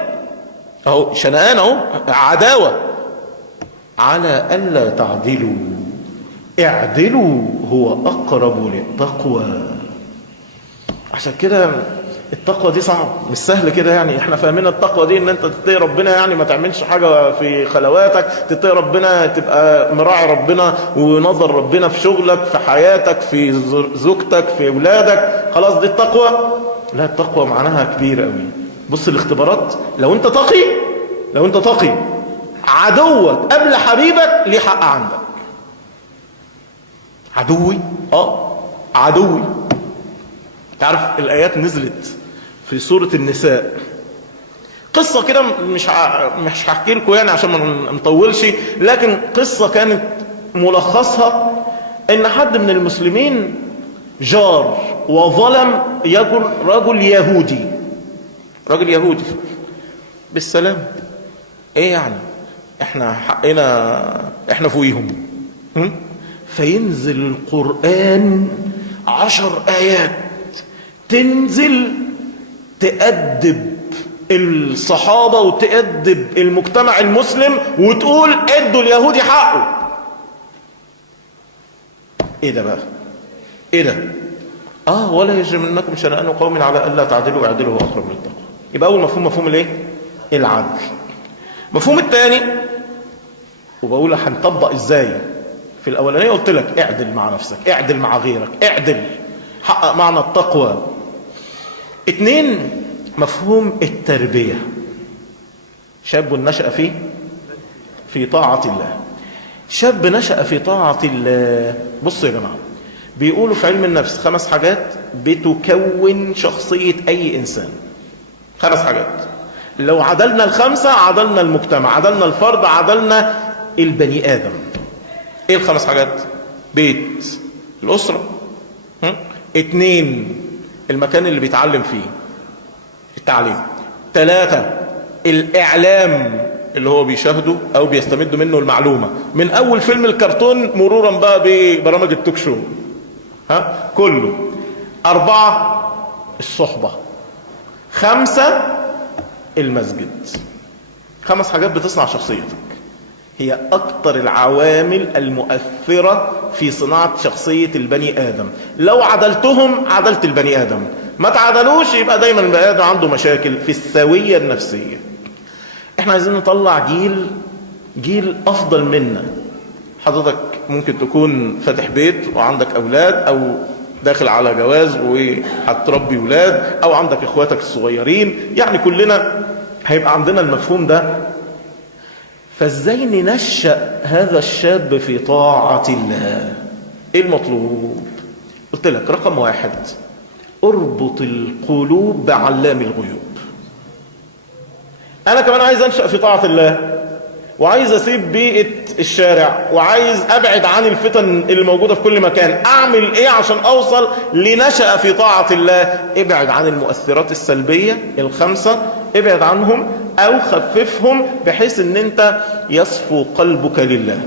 اهو شنآن اهو عداوة، على ألا تعدلوا اعدلوا هو أقرب للتقوى. عشان كده التقوى دي صعب، مش سهل كده. يعني احنا فاهمين التقوى دي ان انت تتقي ربنا، يعني ما تعملش حاجة في خلواتك، تتقي ربنا تبقى مراعي ربنا ونظر ربنا في شغلك، في حياتك، في زوجتك، في اولادك، خلاص دي التقوى. لا، التقوى معناها كبير قوي. بص الاختبارات، لو انت تقي عدوك قبل حبيبك ليه حق عندك. عدوي عدوي. تعرف الايات نزلت في سورة النساء، قصة كده مش هحكي لكم يعني عشان ما نطولش، لكن قصة كانت ملخصها ان حد من المسلمين جار وظلم رجل يهودي بالسلام. ايه يعني احنا حقنا، احنا فوقيهم. فينزل القرآن 10 آيات تنزل تأدب الصحابة وتأدب المجتمع المسلم، وتقول ادوا اليهودي حقه. ايه ده بقى؟ ايه ده؟ ولا يجرمنكم شنآن قوم على ألا تعدلوا اعدلوا هو أقرب للتقوى. يبقى أول مفهوم الايه؟ العدل. مفهوم الثاني، وبقول هنطبق ازاي. في الاولانيه قلت لك اعدل مع نفسك، اعدل مع غيرك، اعدل، حقق معنى التقوى. 2، مفهوم التربيه. شاب نشأ في طاعه الله. شاب نشأ في طاعه الله. بصوا يا جماعه، بيقولوا في علم النفس 5 حاجات بتكون شخصيه اي انسان. 5 حاجات، لو عدلنا ال5 عدلنا المجتمع، عدلنا الفرد، عدلنا البني آدم. ايه ال5 حاجات؟ بيت، الأسرة. 2، المكان اللي بيتعلم فيه، التعليم. 3، الإعلام اللي هو بيشاهده أو بيستمد منه المعلومة، من أول فيلم الكرتون مرورا بقى ببرامج التوك شو، كله. 4، الصحبة. 5، المسجد. 5 حاجات بتصنع شخصيتك، هي أكتر العوامل المؤثرة في صناعة شخصية البني آدم. لو عدلتهم عدلت البني آدم، ما تعدلوش يبقى دايما البني آدم عنده مشاكل في السوية النفسية. احنا عايزين نطلع جيل أفضل منا. حضرتك ممكن تكون فاتح بيت وعندك أولاد، أو داخل على جواز وهتربي ولاد، أو عندك إخواتك الصغيرين، يعني كلنا هيبقى عندنا المفهوم ده. فازاي ننشأ هذا الشاب في طاعة الله؟ ايه المطلوب؟ قلت لك رقم 1، اربط القلوب بعلام الغيوب. انا كمان عايز انشأ في طاعة الله، وعايز اسيب بيئة الشارع، وعايز ابعد عن الفتن اللي موجودة في كل مكان. اعمل ايه عشان اوصل لنشأ في طاعة الله؟ ابعد عن المؤثرات السلبية ال5، ابعد عنهم او خففهم بحيث ان انت يصفو قلبك لله.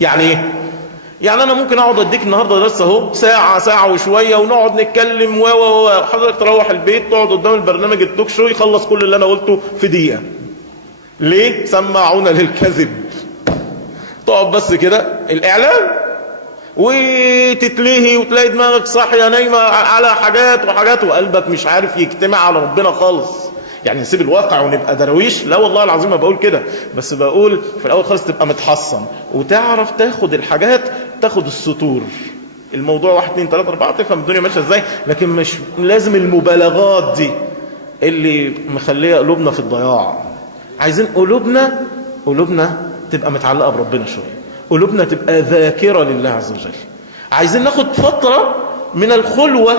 يعني ايه؟ يعني انا ممكن اقعد اديك النهارده درس اهو ساعه وشويه، ونقعد نتكلم حضرتك تروح البيت تقعد قدام البرنامج التوك شو يخلص كل اللي انا قلته في دقيقه. ليه؟ سمعونا للكذب. تقعد بس كده الاعلام وتتلهي وتلاقي دماغك صاحيه نايمه على حاجات وقلبك مش عارف يجتمع على ربنا خالص. يعني نسيب الواقع ونبقى درويش؟ لا والله العظيم ما بقول كده، بس بقول في الاول خالص تبقى متحصن وتعرف تاخد الحاجات، تاخد السطور. الموضوع 1 2 3 4 تفهم الدنيا ماشيه ازاي، لكن مش لازم المبالغات دي اللي مخليه قلوبنا في الضياع. عايزين قلوبنا تبقى متعلقه بربنا شويه، قلوبنا تبقى ذاكره لله عز وجل. عايزين ناخد فتره من الخلوه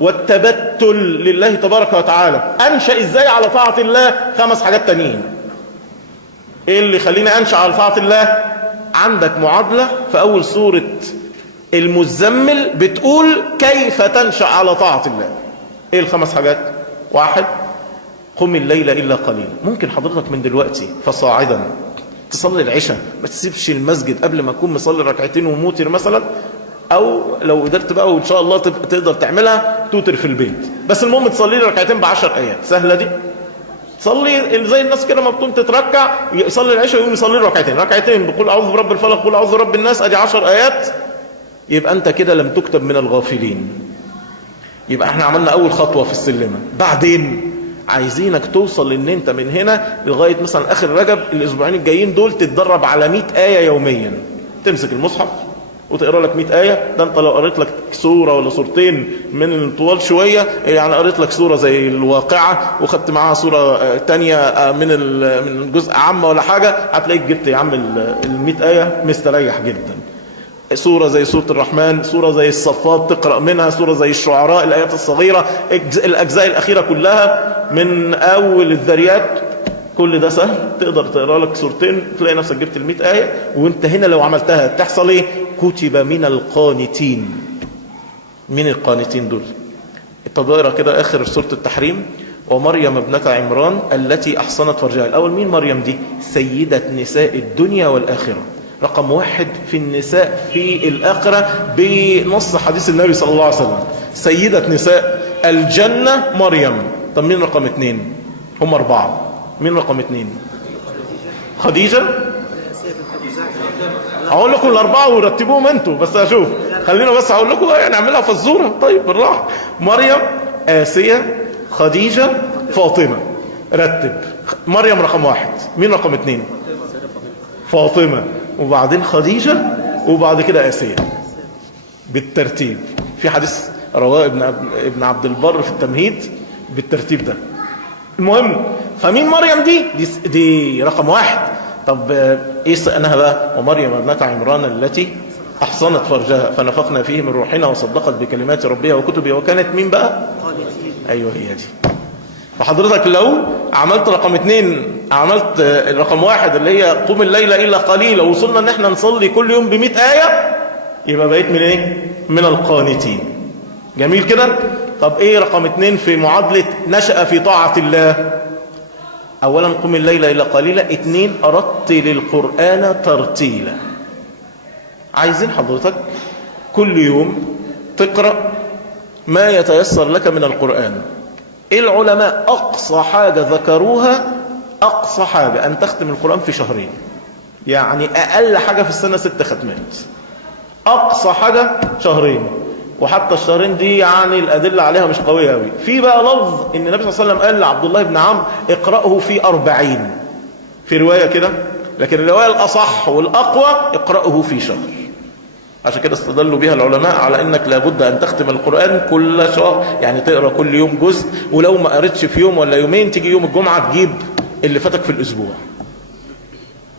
والتبتل لله تبارك وتعالى. انشأ ازاي على طاعة الله؟ 5 حاجات تانيين. ايه اللي يخليني انشأ على طاعة الله؟ عندك معادلة في اول سورة المزمل بتقول كيف تنشأ على طاعة الله. ايه ال5 حاجات؟ 1، قم الليل الا قليلا. ممكن حضرتك من دلوقتي فصاعدا تصلي العشاء ما تسيبش المسجد قبل ما تكون مصلي ركعتين وموتر مثلا، او لو قدرت بقى وان شاء الله تقدر تعملها توتر في البيت، بس المهم تصلي لي ركعتين ب10 ايات. سهله دي. تصلي زي الناس كده ما بتقوم تتركع، يصلي العشاء ويقوم يصلي ركعتين بقول اعوذ برب الفلق قول اعوذ برب الناس، ادي 10 ايات، يبقى انت كده لم تكتب من الغافلين. يبقى احنا عملنا اول خطوه في السلمه. بعدين عايزينك توصل ان انت من هنا لغايه مثلا اخر رجب، الاسبوعين الجايين دول تتدرب على 100 ايه يوميا. تمسك المصحف وتقرا لك 100 ايه. ده انت لو قريت لك سوره ولا سورتين من الطوال شويه، يعني قريت لك سوره زي الواقعه وخدت معاها سوره تانية من جزء عامه ولا حاجه، هتلاقيك جبت يا عم ال100 ايه مستريح جدا. سورة زي سورة الرحمن، سورة زي الصفات تقرأ منها، سورة زي الشعراء الآيات الصغيرة، الأجزاء الأخيرة كلها من أول الذريات، كل ده سهل. تقدر تقرأ لك سورتين تلاقي نفسك جبت 100 آية. وانت هنا لو عملتها تحصل ايه؟ كتب من القانتين. من القانتين دول التضائرة كده آخر سورة التحريم، ومريم ابنة عمران التي أحصنت فرجها. الأول مين مريم دي؟ سيدة نساء الدنيا والآخرة، رقم 1 في النساء في الآخرة بنص حديث النبي صلى الله عليه وسلم. سيدة نساء الجنة مريم. طب مين رقم 2؟ هم 4. مين رقم 2؟ خديجة. هقول لكم ال4 ورتبوهم انتوا بس اشوف، خلينا بس هقول لكم يعني نعملها فزورة. طيب بالراحة. مريم، آسية، خديجة، فاطمة. رتب. مريم رقم 1. مين رقم 2؟ فاطمة، وبعدين خديجة، وبعد كده آسية بالترتيب. في حديث رواه ابن عبد البر في التمهيد بالترتيب ده. المهم، فمين مريم دي رقم 1. طب ايه سأنها بقى؟ ومريم ابنة عمران التي أحصنت فرجها فنفخنا فيه من روحنا وصدقت بكلمات ربها وكتبه وكانت مين بقى؟ ايوه هي دي. فحضرتك لو عملت رقم 2 عملت رقم 1 اللي هي قم الليل إلا قليلا، وصلنا ان احنا نصلي كل يوم ب100 آية، يبقى بقيت من ايه؟ من القانتين. جميل كده. طب ايه رقم 2 في معادلة نشأ في طاعة الله؟ اولا قم الليل إلا قليلا، 2 أرتل القرآن ترتيلا. عايزين حضرتك كل يوم تقرأ ما يتيسر لك من القرآن. العلماء أقصى حاجة ذكروها، أقصى حاجة أن تختم القرآن في 2 شهر. يعني أقل حاجة في السنة 6 ختمات، أقصى حاجة 2 شهر. وحتى 2 شهر دي يعني الأدلة عليها مش قوية أوي. في بقى لفظ إن النبي صلى الله عليه وسلم قال لعبد الله بن عمرو اقرأه في 40، في رواية كده، لكن الرواية الأصح والأقوى اقرأه في 1 شهر. عشان كده استدلوا بها العلماء على انك لابد ان تختم القرآن كل شهر، يعني تقرأ كل يوم جزء، ولو ما قريتش في يوم ولا يومين تيجي يوم الجمعة تجيب اللي فاتك في الاسبوع.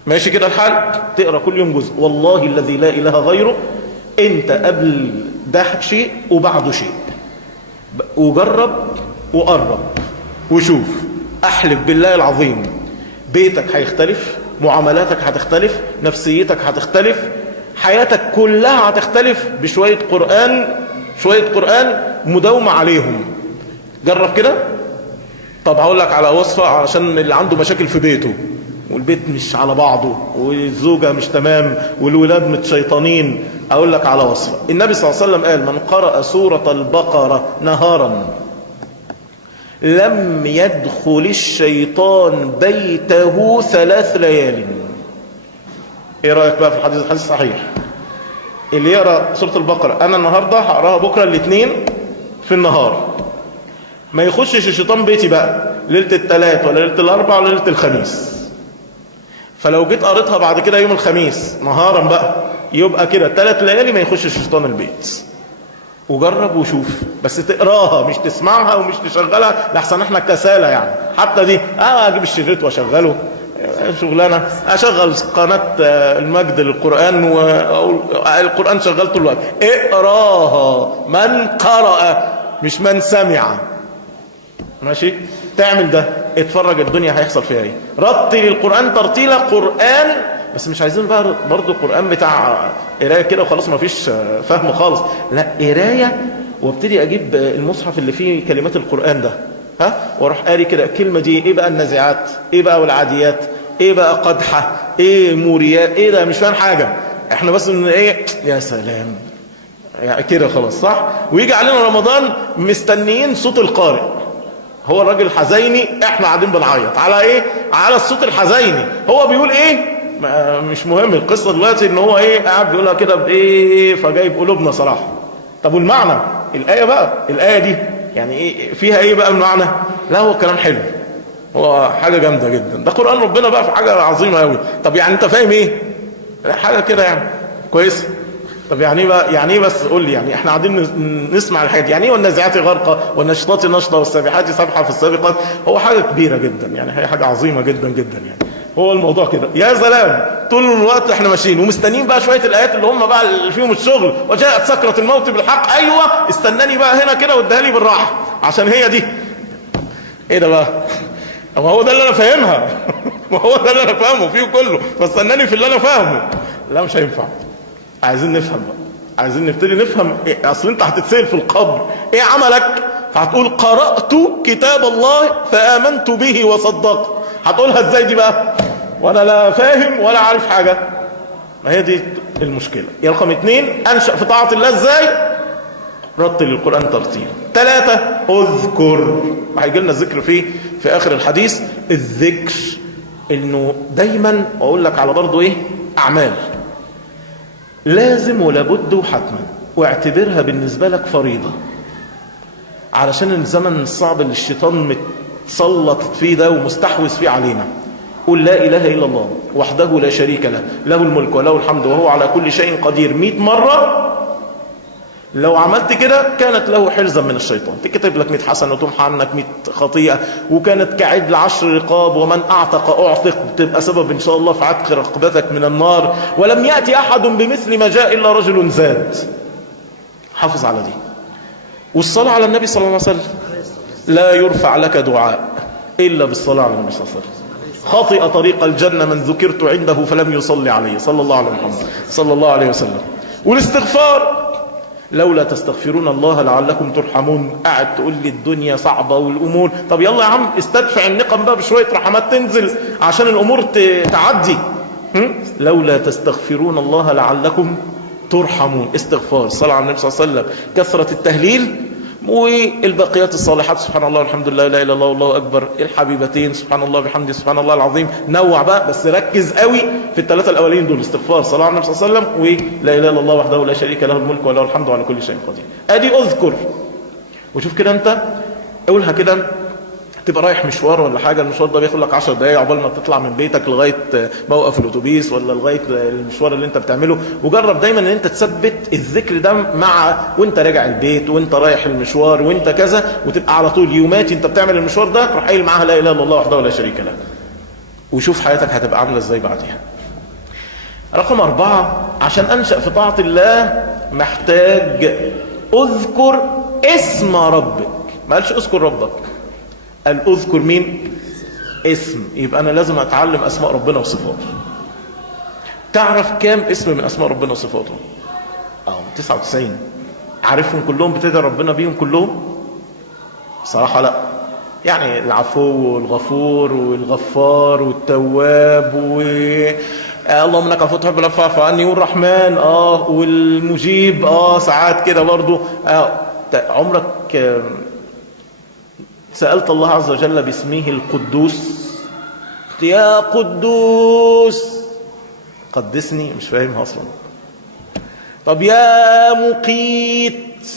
ماشي كده الحال؟ تقرأ كل يوم جزء. والله الذي لا اله غيره، انت قبل ده شيء وبعده شيء. وجرب وقرب وشوف. احلف بالله العظيم بيتك هيختلف، معاملاتك هتختلف، نفسيتك هتختلف، حياتك كلها هتختلف بشوية قرآن، شوية قرآن مداومة عليهم. جرب كده. طب هقول لك على وصفة عشان اللي عنده مشاكل في بيته والبيت مش على بعضه والزوجة مش تمام والولاد متشيطانين. اقول لك على وصفة. النبي صلى الله عليه وسلم قال من قرأ سورة البقرة نهارا لم يدخل الشيطان بيته 3 ليال. ايه رأيك بقى في الحديث؟ الحديث صحيح. اللي يقرأ سورة البقرة، انا النهاردة هقراها بكرة الاثنين في النهار، ما يخشش الشيطان بيتي بقى ليلة الثلاث ولا ليلة الاربع ولا ليلة الخميس. فلو جيت قريتها بعد كده يوم الخميس نهارا بقى، يبقى كده 3 ليالي ما يخشش الشيطان البيت. وجرب وشوف، بس تقراها مش تسمعها ومش تشغلها لحسن احنا كسالة يعني. حتى دي اجيب الشريط واشغله شغلانه، اشغل قناه المجد للقران والقران شغال طول الوقت. اقراها من قرأ مش من سمع. ماشي؟ تعمل ده اتفرج الدنيا هيحصل فيها ايه. رتل القرآن ترتيلا. قرآن بس مش عايزين بقى برضو القرآن بتاع قرايه كده وخلاص ما فيش فهم خالص، لا قرايه. وابتدي اجيب المصحف اللي فيه كلمات القرآن ده، واروح قاري كده الكلمه دي ايه بقى، النازعات ايه بقى، والعاديات ايه بقى قدحة، ايه موريات، ايه ده مش فاهم حاجة. احنا بس من ايه، يا سلام يعني كده خلاص صح. ويجي علينا رمضان مستنيين صوت القارئ، هو الراجل حزيني، احنا قاعدين بنعيط على ايه، على الصوت الحزيني. هو بيقول ايه مش مهم. القصة دلوقتي ان هو ايه قاعد بيقولها كده بايه، فجايب قلوبنا صراحة. طب والمعنى، الآية بقى، الآية دي يعني ايه فيها، ايه بقى المعنى؟ لا هو كلام حلو، هو حاجة جامدة جدا، ده قرآن ربنا بقى، في حاجة عظيمة قوي. طب يعني انت فاهم ايه؟ حاجة كده يعني كويس. طب يعني ايه بقى، يعني ايه بس قول لي، يعني احنا قاعدين نسمع الحاجات يعني ايه، والنازعات غرقا والنشطات نشطا والسابحات سبحا في السابقات. هو حاجة كبيرة جدا يعني، هي حاجة عظيمة جدا جدا يعني. هو الموضوع كده يا سلام، طول الوقت احنا ماشيين ومستنيين بقى شوية الآيات اللي هم بقى اللي فيهم الشغل، وجاءت سكرة الموت بالحق. ايوه استناني بقى هنا كده واديها لي بالراحة، عشان هي دي. ايه ده بقى؟ ما هو ده اللي انا فاهمها ما هو ده اللي انا فاهمه فيه كله، فاستناني في اللي انا فاهمه. لا مش هينفع، عايزين نفهم بقى، عايزين نبتدي نفهم إيه؟ اصل انت هتتسأل في القبر ايه عملك، فهتقول قرأت كتاب الله فآمنت به وصدقت. هتقولها ازاي دي بقى وانا لا فاهم ولا عارف حاجة؟ ما هي دي المشكلة. يا رقم 2 انشأ في طاعة الله ازاي؟ رتل القرآن ترتيلا. 3 اذكر، وهيجي لنا الذكر فيه في اخر الحديث. الذكر انه دايما اقول لك على برضه ايه، اعمال لازم ولابد وحتما، واعتبرها بالنسبة لك فريضة، علشان الزمن الصعب اللي الشيطان متسلط فيه ده ومستحوذ فيه علينا. قل لا إله إلا الله وحده لا شريك له، له الملك وله الحمد وهو على كل شيء قدير 100 مرة. لو عملت كده كانت له حرزا من الشيطان، تكتب لك 100 حسنة وتمحى عنك 100 خطيئة، وكانت كعدل 10 رقاب، ومن أعتق أعتق، تبقى سبب إن شاء الله في عتق رقبتك من النار. ولم يأتي أحد بمثل ما جاء إلا رجل زاد. حافظ على دي. والصلاة على النبي صلى الله عليه وسلم، لا يرفع لك دعاء إلا بالصلاة على النبي صلى الله عليه وسلم. خطئ طريق الجنة من ذكرت عنده فلم يصلي عليه صلى الله عليه وسلم صلى الله عليه وسلم. والاستغفار، لولا تستغفرون الله لعلكم ترحمون. قاعد تقول لي الدنيا صعبة والأمور، طب يلا يا عم استدفع النقم بقى بشوية رحمات تنزل عشان الأمور تعدي. لولا تستغفرون الله لعلكم ترحمون. استغفار، صلاة على النبي صلى الله عليه وسلم، كثرة التهليل، والباقيات الصالحات سبحان الله والحمد لله لا اله الا الله والله اكبر، الحبيبتين سبحان الله بحمده سبحان الله العظيم. نوع بقى بس ركز قوي في الثلاثه الاولين دول، استغفار، صلاه على النبي صلى الله عليه وسلم، ولا اله الا الله وحده لا شريك له الملك وله الحمد على كل شيء قدير. ادي اذكر. وشوف كده انت قولها كده، تبقى رايح مشوار ولا حاجة، المشوار ده بياخد لك 10 دقايق عقبال ما تطلع من بيتك لغاية موقف الأتوبيس ولا لغاية المشوار اللي انت بتعمله. وجرب دايما ان انت تثبت الذكر ده مع وانت راجع البيت وانت رايح المشوار وانت كذا، وتبقى على طول يوماتي انت بتعمل المشوار ده تروح قايل معاها لا اله الا الله وحده لا شريك له، وشوف حياتك هتبقى عاملة ازاي بعديها. رقم 4 عشان انشأ في طاعة الله محتاج اذكر اسم ربك. ما قالش اذكر ربك، قال اذكر مين؟ اسم. يبقى انا لازم اتعلم اسماء ربنا وصفاته. تعرف كام اسم من اسماء ربنا وصفاته؟ 99. عارفهم كلهم؟ بتدعي ربنا بيهم كلهم؟ صراحة لا. يعني العفو والغفور والغفار والتواب اللهم انك عفو تحب العفو فاعف عني، والرحمن والمجيب ساعات كده برضو. عمرك سألت الله عز وجل باسمه القدوس؟ يا قدوس قدسني، مش فاهمها اصلا. طب يا مقيت،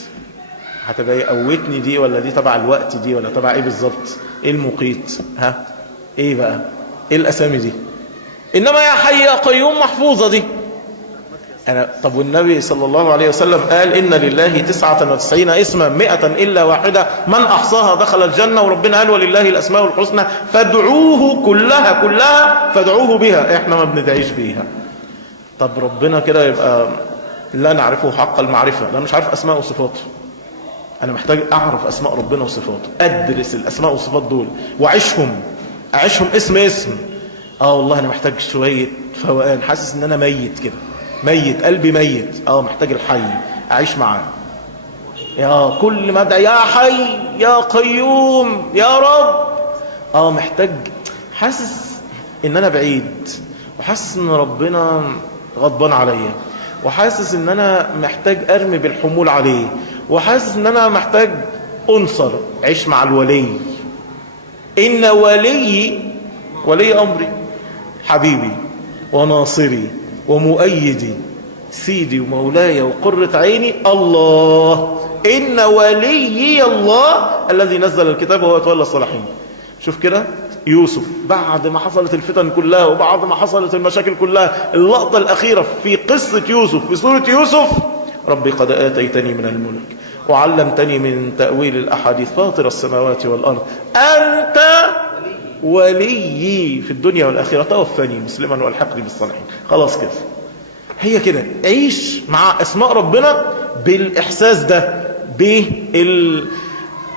هتبقى ايه؟ قوتني دي ولا دي تبع الوقت دي ولا تبع ايه بالظبط؟ ايه المقيت؟ ايه بقى؟ ايه الاسامي دي؟ انما يا حي يا قيوم محفوظة دي. طب والنبي صلى الله عليه وسلم قال إن لله 99 اسما 100 إلا واحدة من أحصاها دخل الجنة. وربنا قال ولله الأسماء الحسنى فادعوه كلها فادعوه بها. احنا ما بندعيش بيها. طب ربنا كده يبقى لا نعرفه حق المعرفة، لا مش عارف أسماء وصفاته. أنا محتاج أعرف أسماء ربنا وصفاته، أدرس الأسماء والصفات دول وأعيشهم اسم. والله أنا محتاج شوية فوقان، حاسس إن أنا ميت كده، ميت قلبي ميت. محتاج الحي اعيش معاه. يا كل ما ادعي يا حي يا قيوم يا رب، محتاج، حاسس ان انا بعيد، وحاسس ان ربنا غضبان عليا، وحاسس ان انا محتاج ارمي بالحمول عليه، وحاسس ان انا محتاج انصر. عيش مع الولي. ان ولي امري، حبيبي وناصري ومؤيدي، سيدي ومولاي وقرة عيني الله. إن وليي الله الذي نزل الكتاب وهو يتولى الصالحين. شوف كده يوسف بعد ما حصلت الفتن كلها وبعد ما حصلت المشاكل كلها، اللقطة الأخيرة في قصة يوسف في سورة يوسف: ربي قد آتيتني من الملك وعلمتني من تأويل الأحاديث فاطر السماوات والأرض أنت وليي في الدنيا والآخرة توفني مسلما والحقني بالصالحين. خلاص كده، هي كده. عيش مع أسماء ربنا بالإحساس ده،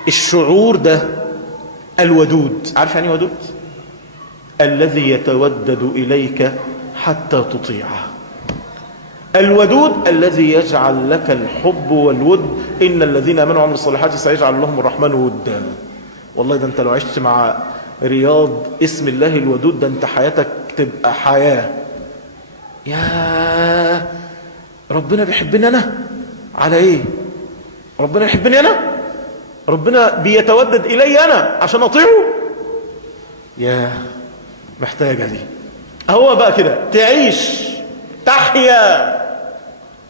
بالشعور ده. الودود، عارف يعني ودود؟ الذي يتودد إليك حتى تطيعه. الودود الذي يجعل لك الحب والود. إن الذين آمنوا وعملوا الصالحات سيجعل لهم الرحمن ودا. والله ده أنت لو عشت مع رياض اسم الله الودود، ده أنت حياتك تبقى حياة. يا ربنا بيحبني أنا على إيه؟ ربنا يحبني أنا؟ ربنا بيتودد إلي أنا عشان أطيعه؟ يا محتاجة دي. هو بقى كده تعيش تحيا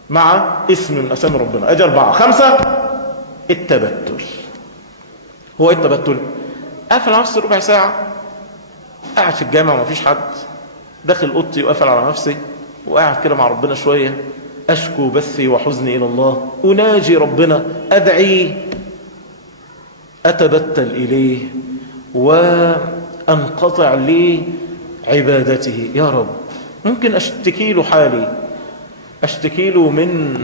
مع اسم من أسامي ربنا. أجي 4. 5 التبتل. هو إيه التبتل؟ قافل على نفسي ربع ساعة، قاعد في الجامع وما فيش حد، داخل أوضتي وقافل على نفسي وقاعد كده مع ربنا شوية، أشكو بثي وحزني إلى الله، أناجي ربنا، أدعي، أتبتل إليه وأنقطع لعبادته. يا رب ممكن أشتكي له حالي، أشتكي له من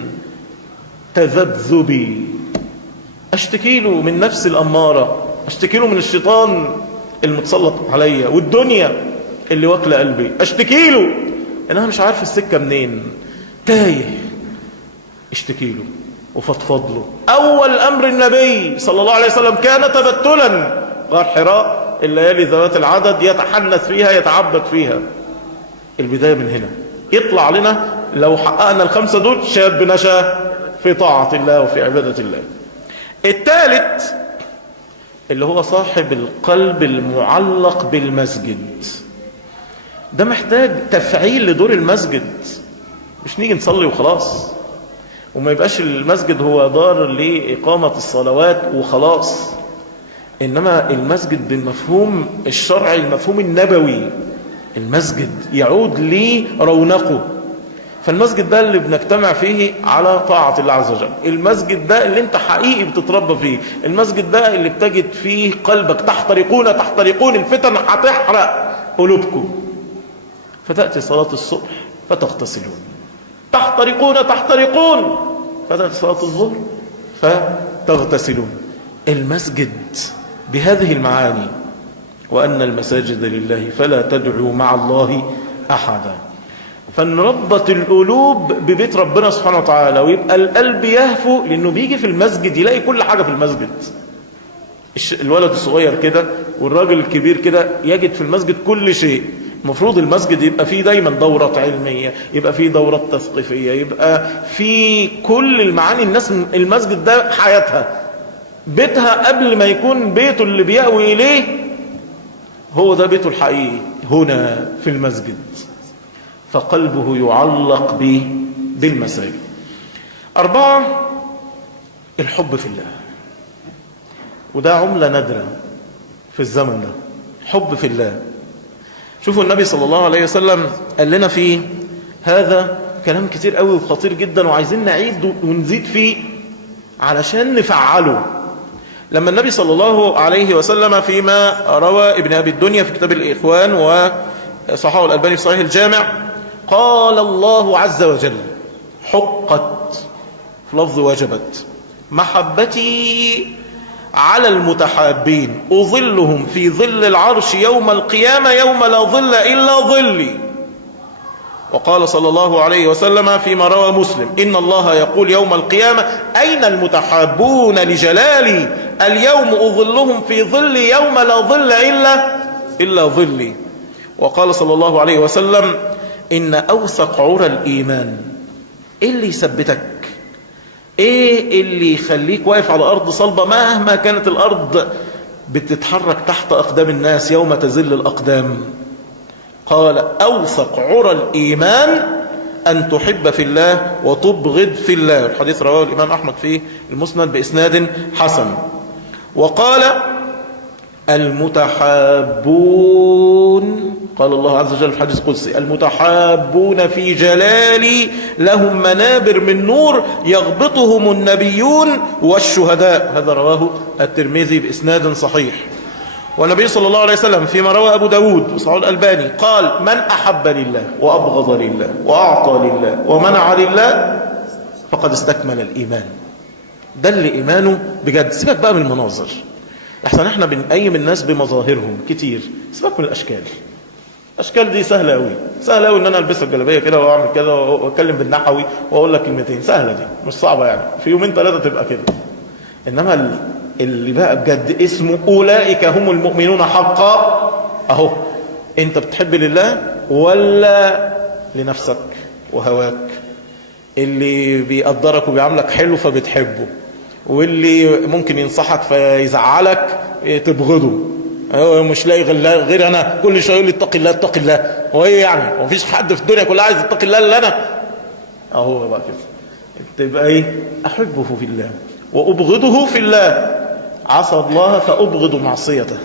تذبذبي، أشتكي له من نفس الأمارة، أشتكي له من الشيطان المتسلط عليا والدنيا اللي واكله قلبي، أشتكي له إن أنا مش عارف السكة منين، تايه. اشتكي له وفضفض له. أول أمر النبي صلى الله عليه وسلم كان تبتلا. غار حراء، الليالي ذوات العدد يتحنث فيها يتعبد فيها. البداية من هنا. يطلع لنا لو حققنا ال5 دول شاب نشأ في طاعة الله وفي عبادة الله. الثالث اللي هو صاحب القلب المعلق بالمسجد. ده محتاج تفعيل لدور المسجد، مش نيجي نصلي وخلاص، وما يبقاش المسجد هو دار لإقامة الصلوات وخلاص، إنما المسجد بالمفهوم الشرعي، المفهوم النبوي. المسجد يعود لرونقه. فالمسجد ده اللي بنجتمع فيه على طاعة الله عز وجل، المسجد ده اللي انت حقيقي بتتربى فيه، المسجد ده اللي بتجد فيه قلبك تحترقون الفتن هتحرق قلوبكم. فتأتي صلاة الصبح فتغتسلون، تحترقون فتأتي صلاة الظهر فتغتسلون. المسجد بهذه المعاني: وأن المساجد لله فلا تدعوا مع الله أحدا. فنربط القلوب ببيت ربنا سبحانه وتعالى، ويبقى القلب يهفو، لأنه بيجي في المسجد يلاقي كل حاجة في المسجد. الولد الصغير كده والراجل الكبير كده يجد في المسجد كل شيء. المفروض المسجد يبقى فيه دايما دورات علمية، يبقى فيه دورات تثقيفية، يبقى فيه كل المعاني. الناس المسجد ده حياتها، بيتها قبل ما يكون بيته اللي بيأوي إليه، هو ده بيته الحقيقي هنا في المسجد. فقلبه يعلق بالمساجد. 4 الحب في الله. وده عملة نادرة في الزمن ده، حب في الله. شوفوا النبي صلى الله عليه وسلم قال لنا فيه هذا كلام كتير قوي وخطير جدا، وعايزين نعيد ونزيد فيه علشان نفعله. لما النبي صلى الله عليه وسلم فيما روى ابن أبي الدنيا في كتاب الإخوان وصححه الألباني في صحيح الجامع، قال الله عز وجل: حقت، في لفظ وجبت، محبتي على المتحابين أظلهم في ظل العرش يوم القيامة يوم لا ظل إلا ظلي. وقال صلى الله عليه وسلم فيما روى مسلم: إن الله يقول يوم القيامة: أين المتحابون لجلالي؟ اليوم أظلهم في ظلي يوم لا ظل إلا ظلي. وقال صلى الله عليه وسلم إن أوثق عرى الإيمان. إيه اللي يثبتك؟ إيه اللي يخليك واقف على أرض صلبة مهما كانت الأرض بتتحرك تحت أقدام الناس يوم تزل الأقدام؟ قال أوثق عرى الإيمان أن تحب في الله وتبغض في الله. الحديث رواه الإمام أحمد في المسند بإسناد حسن. وقال المتحابون، قال الله عز وجل في الحديث القدسي المتحابون في جلالي لهم منابر من نور يغبطهم النبيون والشهداء. هذا رواه الترمذي بإسناد صحيح. والنبي صلى الله عليه وسلم فيما روى أبو داود وصححه الألباني قال من أحب لله وأبغض لله وأعطى لله ومنع لله فقد استكمل الإيمان. ده اللي إيمانه بجد. سيبك بقى من المناظر، احسن احنا بنقيم الناس بمظاهرهم كتير. سيبك من الأشكال. الأشكال دي سهلة قوي، سهلة قوي ان انا البس الجلابيه كده واعمل كده واتكلم بالنحوي واقول لك كلمتين، سهلة دي مش صعبة يعني، في يومين ثلاثة تبقى كده. انما اللي بقى بجد اسمه أولئك هم المؤمنون حقا، اهو انت بتحب لله ولا لنفسك وهواك؟ اللي بيقدرك وبيعاملك حلو فبتحبه، واللي ممكن ينصحك فيزعلك تبغضه. مش لاقي غير انا، كل شويه يقول لي اتق الله اتق الله، وايه يعني؟ ومفيش حد في الدنيا كلها عايز يتقي الله الا انا. اهو بقى كده تبقى ايه؟ احبه في الله وابغضه في الله. عصى الله فابغض معصيته.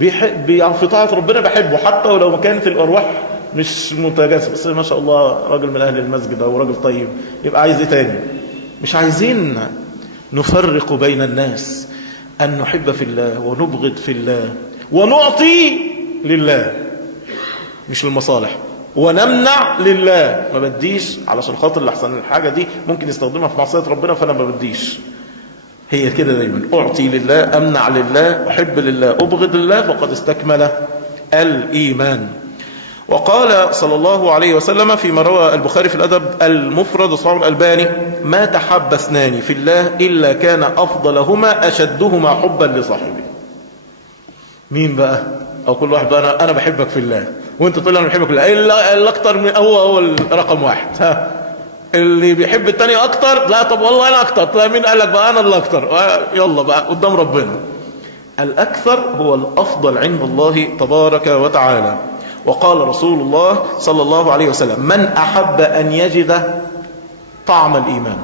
في طاعه ربنا بحبه حتى ولو كانت الارواح مش متجانسه، بس ما شاء الله راجل من اهل المسجد او راجل طيب، يبقى عايز ايه تاني؟ مش عايزين نفرق بين الناس، أن نحب في الله ونبغض في الله ونعطي لله مش للمصالح، ونمنع لله. ما بديش علشان خاطر لحسن الحاجة دي ممكن يستخدمها في معصية ربنا فأنا ما بديش. هي كده دايما، أعطي لله، أمنع لله، أحب لله، أبغض لله، فقد استكمل الإيمان. وقال صلى الله عليه وسلم فيما روى البخاري في الأدب المفرد وصححه الألباني ما تحب اثنان في الله إلا كان أفضلهما أشدهما حبا لصاحبه. مين بقى؟ أو كل واحد بقى أنا بحبك في الله وانت تقول أنا بحبك في الله، إلا أكتر من هو رقم واحد. ها اللي بيحب التاني أكتر، لا طب والله أنا أكتر، لا مين قال لك بقى أنا اللي أكتر؟ يلا بقى قدام ربنا. الأكثر هو الأفضل عند الله تبارك وتعالى. وقال رسول الله صلى الله عليه وسلم من أحب أن يجد طعم الإيمان.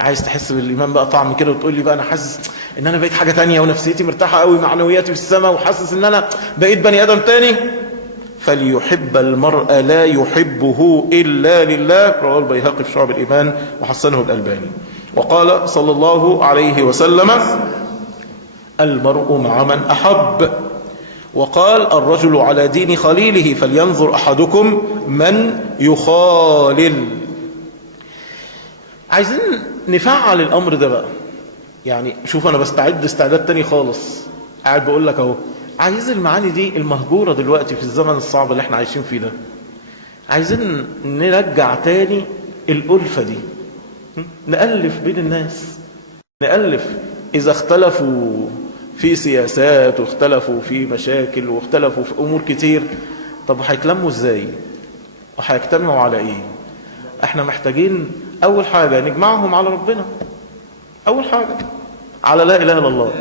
عايز تحس بالإيمان بقى طعم كده وتقول لي بقى أنا حاسس إن أنا بقيت حاجة تانية ونفسيتي مرتاحة قوي، معنوياتي في السماء، وحاسس إن أنا بقيت بني آدم تاني، فليحب المرء لا يحبه إلا لله. رواه البيهقي في شعب الإيمان وحسنه الألباني. وقال صلى الله عليه وسلم المرء مع من أحب. وقال الرجل على دين خليله فلينظر أحدكم من يخالل. عايزين نفعل الأمر ده بقى. يعني شوف أنا بستعد استعداد تاني خالص، قاعد بقول لك أهو، عايز المعاني دي المهجورة دلوقتي في الزمن الصعب اللي احنا عايشين فيه ده، عايزين نرجع تاني الألفة دي، نألف بين الناس، نألف. إذا اختلفوا في سياسات واختلفوا في مشاكل واختلفوا في أمور كتير، طب هيتلموا ازاي وهيجتمعوا على ايه؟ احنا محتاجين اول حاجة نجمعهم على ربنا، اول حاجة على لا اله الا الله،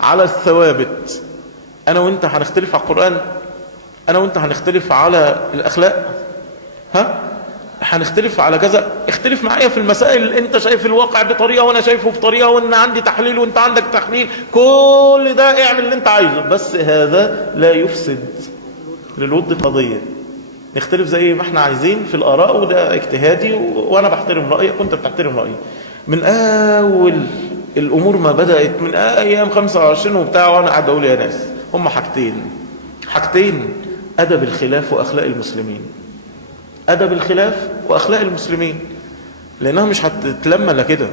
على الثوابت. انا وانت هنختلف على القرآن، انا وانت هنختلف على الاخلاق، هنختلف على كذا، اختلف معايا في المسائل اللي انت شايف الواقع بطريقة وانا شايفه بطريقة، وان عندي تحليل وانت عندك تحليل، كل ده اعمل اللي انت عايزه، بس هذا لا يفسد للود قضية. نختلف زي ما احنا عايزين في الآراء، وده اجتهادي وانا بحترم رأيك وانت بتحترم رأيي. من اول الامور ما بدأت من ايام 25 وبتاع، وانا قاعد اقول يا ناس هم حاجتين، ادب الخلاف واخلاق المسلمين. أدب الخلاف وأخلاق المسلمين، لأنها مش هتتلمى الا كده.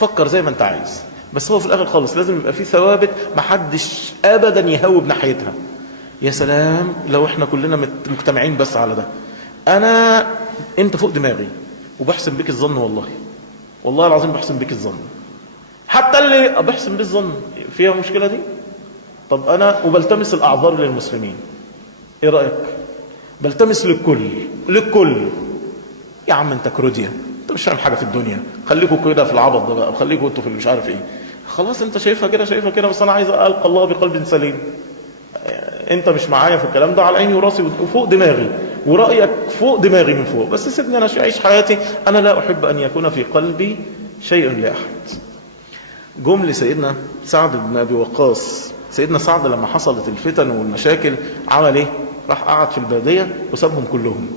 فكر زي ما أنت عايز، بس هو في الآخر خالص لازم يبقى في ثوابت محدش أبدا يهوب ناحيتها. يا سلام لو احنا كلنا مجتمعين بس على ده. أنت فوق دماغي وبحسن بك الظن، والله العظيم بحسن بك الظن. حتى اللي بحسن بك الظن فيها مشكلة دي، طب انا وبلتمس الاعذار للمسلمين، ايه رأيك؟ بلتمس للكل. يا عم انت كروديا، انت مش فاهم حاجة في الدنيا، خليكوا كده في العبط ده بقى، وخليكوا انتوا في مش عارف ايه. خلاص انت شايفها كده، بس انا عايز القى الله بقلب سليم. انت مش معايا في الكلام ده، على عيني وراسي وفوق دماغي، ورأيك فوق دماغي من فوق، بس سيبني انا اعيش حياتي. انا لا احب ان يكون في قلبي شيء لاحد. جم لسيدنا سعد بن ابي وقاص. سيدنا سعد لما حصلت الفتن والمشاكل عمل ايه؟ راح قعد في البادية وسابهم كلهم.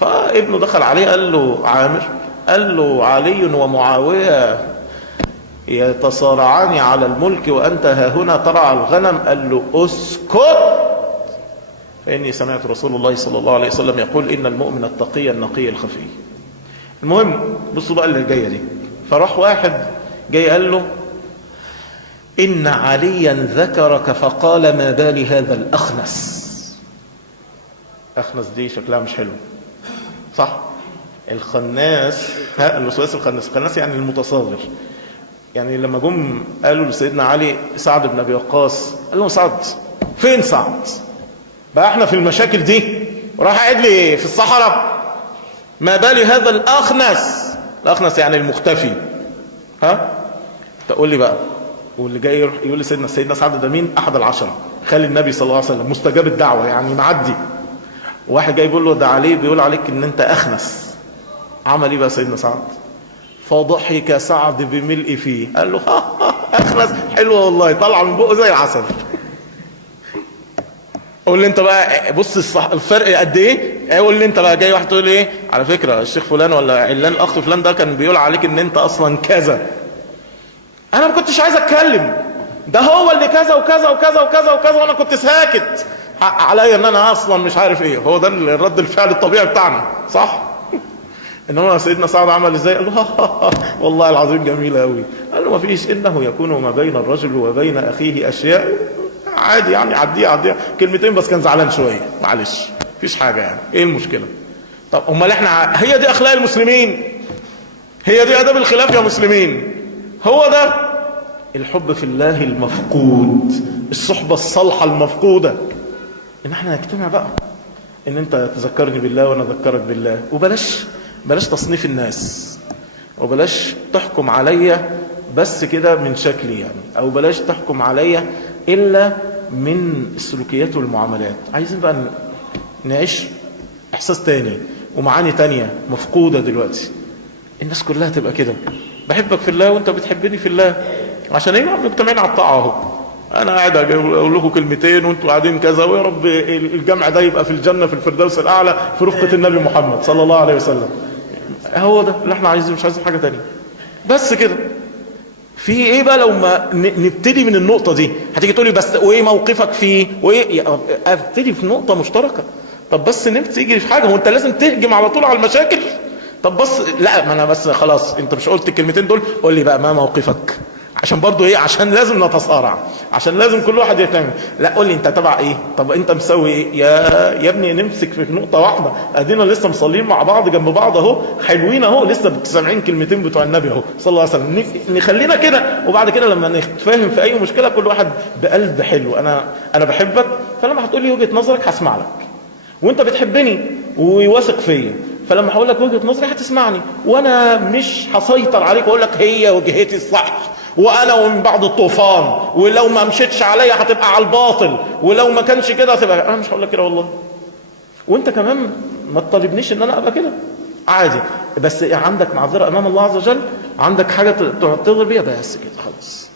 فابنه دخل عليه قال له عامر، قال له علي ومعاوية يتصارعان على الملك وأنت ها هنا ترعى الغنم. قال له اسكت، فإني سمعت رسول الله صلى الله عليه وسلم يقول إن المؤمن التقي النقي الخفي. المهم بصوا بقى اللي جاية دي. فراح واحد جاي قال له إن عليا ذكرك فقال ما بال هذا الأخنس. أخنس دي شكلها مش حلو، صح؟ الخناس، الوسواس الخناس يعني المتصاغر. يعني لما جم قالوا لسيدنا علي سعد بن ابي وقاص، قال لهم سعد فين سعد؟ بقى احنا في المشاكل دي وراح قاعد لي في الصحراء؟ ما بالي هذا الاخنس يعني المختفي. تقول لي بقى. واللي جاي يقول لي سيدنا سعد ده مين؟ احد العشرة، خالي النبي صلى الله عليه وسلم، مستجاب الدعوه يعني معدي. واحد جاي يقول له ده عليه بيقول عليك ان انت اخنس. عمل ايه بقى سيدنا سعد؟ فضحك سعد بملء فيه، قال له اخنس حلوه والله، طالعه من بقه زي العسل. قول لي انت بقى، بص الفرق قد ايه. قول لي انت بقى، جاي واحد تقول لي ايه على فكره الشيخ فلان ولا علان الاخ فلان ده كان بيقول عليك ان انت اصلا كذا. انا ما كنتش عايز اتكلم، ده هو اللي كذا وكذا وكذا وكذا وكذا وانا كنت ساكت. حق عليا ان انا اصلا مش عارف ايه. هو ده الرد الفعل الطبيعي بتاعنا، صح؟ انما سيدنا سعد عمل ازاي؟ قال له والله العظيم جميله قوي. قال له ما فيش، انه يكون ما بين الرجل وبين اخيه اشياء عادي يعني، عديها كلمتين بس، كان زعلان شويه معلش مفيش حاجه يعني، ايه المشكله؟ طب امال احنا هي دي اخلاق المسلمين؟ هي دي اداب الخلاف يا مسلمين؟ هو ده الحب في الله المفقود، الصحبه الصالحه المفقوده. ان احنا نجتمع بقى، ان انت تذكرني بالله وانا اذكرك بالله، بلاش تصنيف الناس، وبلاش تحكم عليا بس كده من شكلي يعني، او بلاش تحكم عليا الا من السلوكيات والمعاملات. عايزين بقى نعيش احساس تاني ومعاني تانية مفقودة دلوقتي. الناس كلها تبقى كده، بحبك في الله وانت بتحبني في الله، عشان ايه؟ مجتمعين على الطاعة اهو. انا قاعد اقول لكم كلمتين وانتوا قاعدين كذا، ويا رب الجمع ده يبقى في الجنة في الفردوس الاعلى في رفقة النبي محمد صلى الله عليه وسلم. هو ده اللي احنا عايزينه، مش عايزين حاجة تانية بس كده. في ايه بقى لو ما نبتدي من النقطة دي؟ هتيجي تقولي بس وايه موقفك فيه وايه؟ ابتدي في نقطة مشتركة. طب بس تيجي في حاجة، هو انت لازم تهجم على طول على المشاكل؟ طب بص، لا ما انا بس خلاص انت مش قلت الكلمتين دول، قول لي بقى ما موقفك، عشان برضو ايه؟ عشان لازم نتصارع، عشان لازم كل واحد يهتم. لا قول لي انت تبع ايه؟ طب انت مسوي ايه؟ يا ابني نمسك في نقطه واحده، ادينا لسه مصلين مع بعض جنب بعض اهو، حلوين اهو، لسه سامعين كلمتين بتوع النبي اهو صلى الله عليه وسلم. نخلينا كده، وبعد كده لما نتفاهم في اي مشكله كل واحد بقلب حلو. انا بحبك، فلما هتقول لي وجهه نظرك هسمع لك، وانت بتحبني وواثق فيا، فلما هقول لك وجهه نظري هتسمعني، وانا مش هسيطر عليك واقول لك هي وجهتي الصح وانا ومن بعد الطوفان، ولو ما مشيتش عليا هتبقى على الباطل، ولو ما كانش كده هتبقى. انا مش هقول لك كده والله، وانت كمان ما تطالبنيش ان انا ابقى كده، عادي. بس عندك معذره امام الله عز وجل، عندك حاجه تعتذر بيها، بس كده خلاص.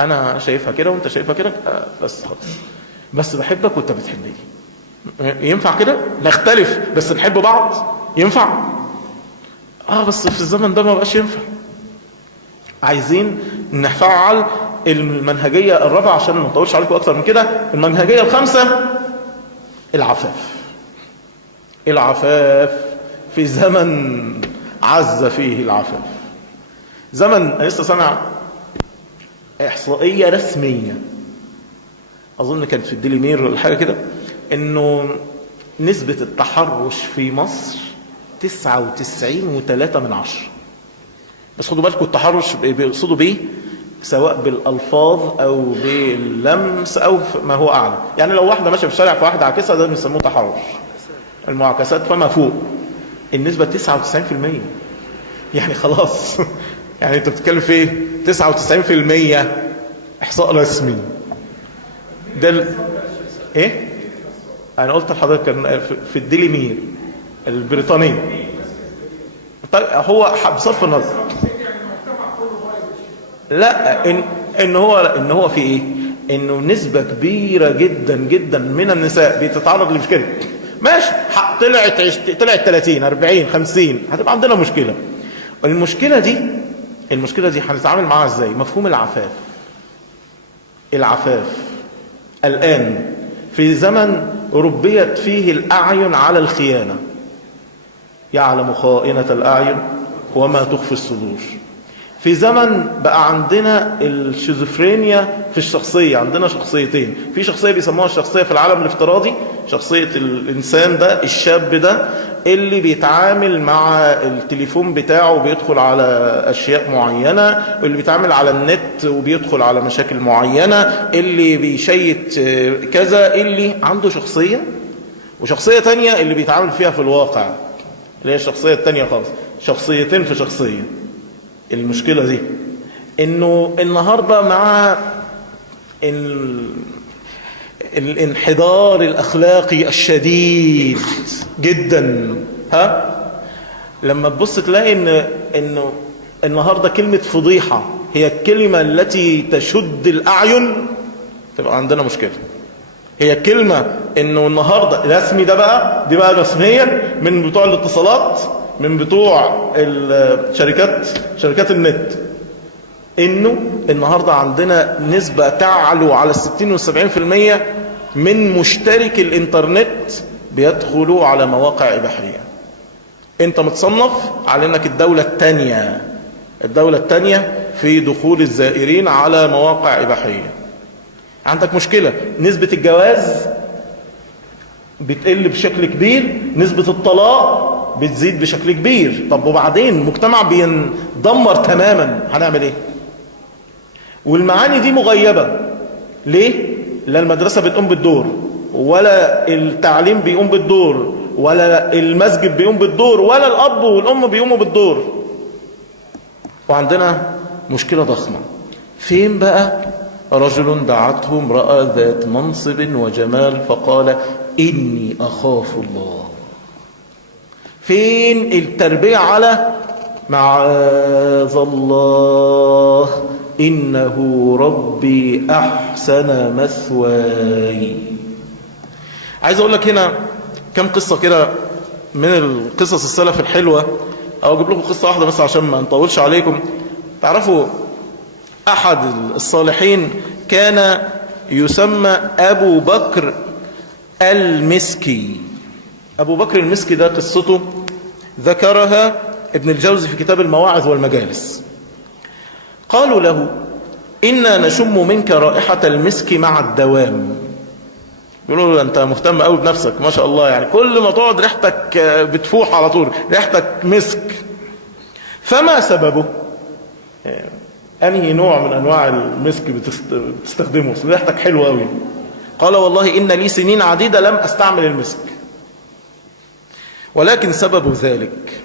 انا شايفها كده وانت شايفها كده، بس خلاص. بس بحبك وانت بتحبني، ينفع كده؟ نختلف بس نحب بعض، ينفع؟ بس في الزمن ده ما بقاش ينفع. عايزين نفعل المنهجية الرابعة عشان ما نطولش عليكم أكثر من كده. المنهجية الخامسة، العفاف في زمن عز فيه العفاف. زمن أنا لسه سامع إحصائية رسمية، أظن كانت في الديلي مير ولا حاجة كده، إنه نسبة التحرش في مصر 99.3%. بس خدوا بالكم التحرش بيقصدوا بيه سواء بالألفاظ أو باللمس أو ما هو أعلى. يعني لو واحدة ماشية في الشارع فواحدة عاكسها، ده بيسموه تحرش. المعاكسات فما فوق النسبة 99%. يعني خلاص يعني انت بتتكلم في ايه؟ 99% احصاء رسمي. ده ايه؟ انا قلت لحضرتك كان في الديلي مير البريطاني. طيب هو بصرف النظر، لا ان هو في ايه؟ انه نسبة كبيرة جدا جدا من النساء بتتعرض لمشكلة. ماشي، طلعت 30 40 50 هتبقى عندنا مشكلة. المشكلة دي هنتعامل معاها ازاي؟ مفهوم العفاف الآن في زمن ربيت فيه الأعين على الخيانة، يعلم خائنة الأعين وما تخفي الصدور. في زمن بقى عندنا الشيزوفرينيا في الشخصية، عندنا شخصيتين. في شخصية بيسموها الشخصية في العالم الافتراضي، شخصية الإنسان ده الشاب ده اللي بيتعامل مع التليفون بتاعه وبيدخل على أشياء معينة، اللي بيتعامل على النت وبيدخل على مشاكل معينة، اللي بيشيت كذا، اللي عنده شخصية. وشخصية تانية اللي بيتعامل فيها في الواقع، اللي هي الشخصية التانية خالص، شخصيتين في شخصية. المشكلة دي انه النهاردة مع الانحدار الاخلاقي الشديد جدا، لما تبص تلاقي انه النهاردة كلمة فضيحة هي الكلمة التي تشد الاعين، تبقى عندنا مشكلة. هي كلمة انه النهاردة رسمي، دي بقى رسميا من بتوع الاتصالات، من بتوع شركات النت، انه النهاردة عندنا نسبة تعلو على 60 و70% من مشترك الانترنت بيدخلوا على مواقع اباحية. انت متصنف على انك الدولة التانية في دخول الزائرين على مواقع اباحية. عندك مشكلة، نسبة الجواز بتقل بشكل كبير، نسبة الطلاق بتزيد بشكل كبير. طب وبعدين مجتمع بيندمر تماما، هنعمل ايه؟ والمعاني دي مغيبة. ليه؟ لا المدرسة بتقوم بالدور، ولا التعليم بيقوم بالدور، ولا المسجد بيقوم بالدور، ولا الأب والأم بيقوموا بالدور. وعندنا مشكلة ضخمة. فين بقى؟ رجل دعته امرأة ذات منصب وجمال فقال إني أخاف الله. فين التربية على معاذ الله إنه ربي أحسن مثواي؟ عايز أقول لك هنا كم قصة كده من القصص السلف الحلوة، أو أجيب لكم قصة واحدة بس عشان ما نطولش عليكم. تعرفوا أحد الصالحين كان يسمى أبو بكر المسكي. أبو بكر المسكي ده قصته ذكرها ابن الجوزي في كتاب المواعظ والمجالس. قالوا له إنا نشم منك رائحة المسك مع الدوام. بيقولوا له أنت مهتم قوي بنفسك ما شاء الله، يعني كل ما تقعد ريحتك بتفوح على طول، ريحتك مسك. فما سببه؟ أنهي نوع من أنواع المسك بتستخدمه؟ ريحتك حلوة قوي. قال والله إن لي سنين عديدة لم أستعمل المسك، ولكن سبب ذلك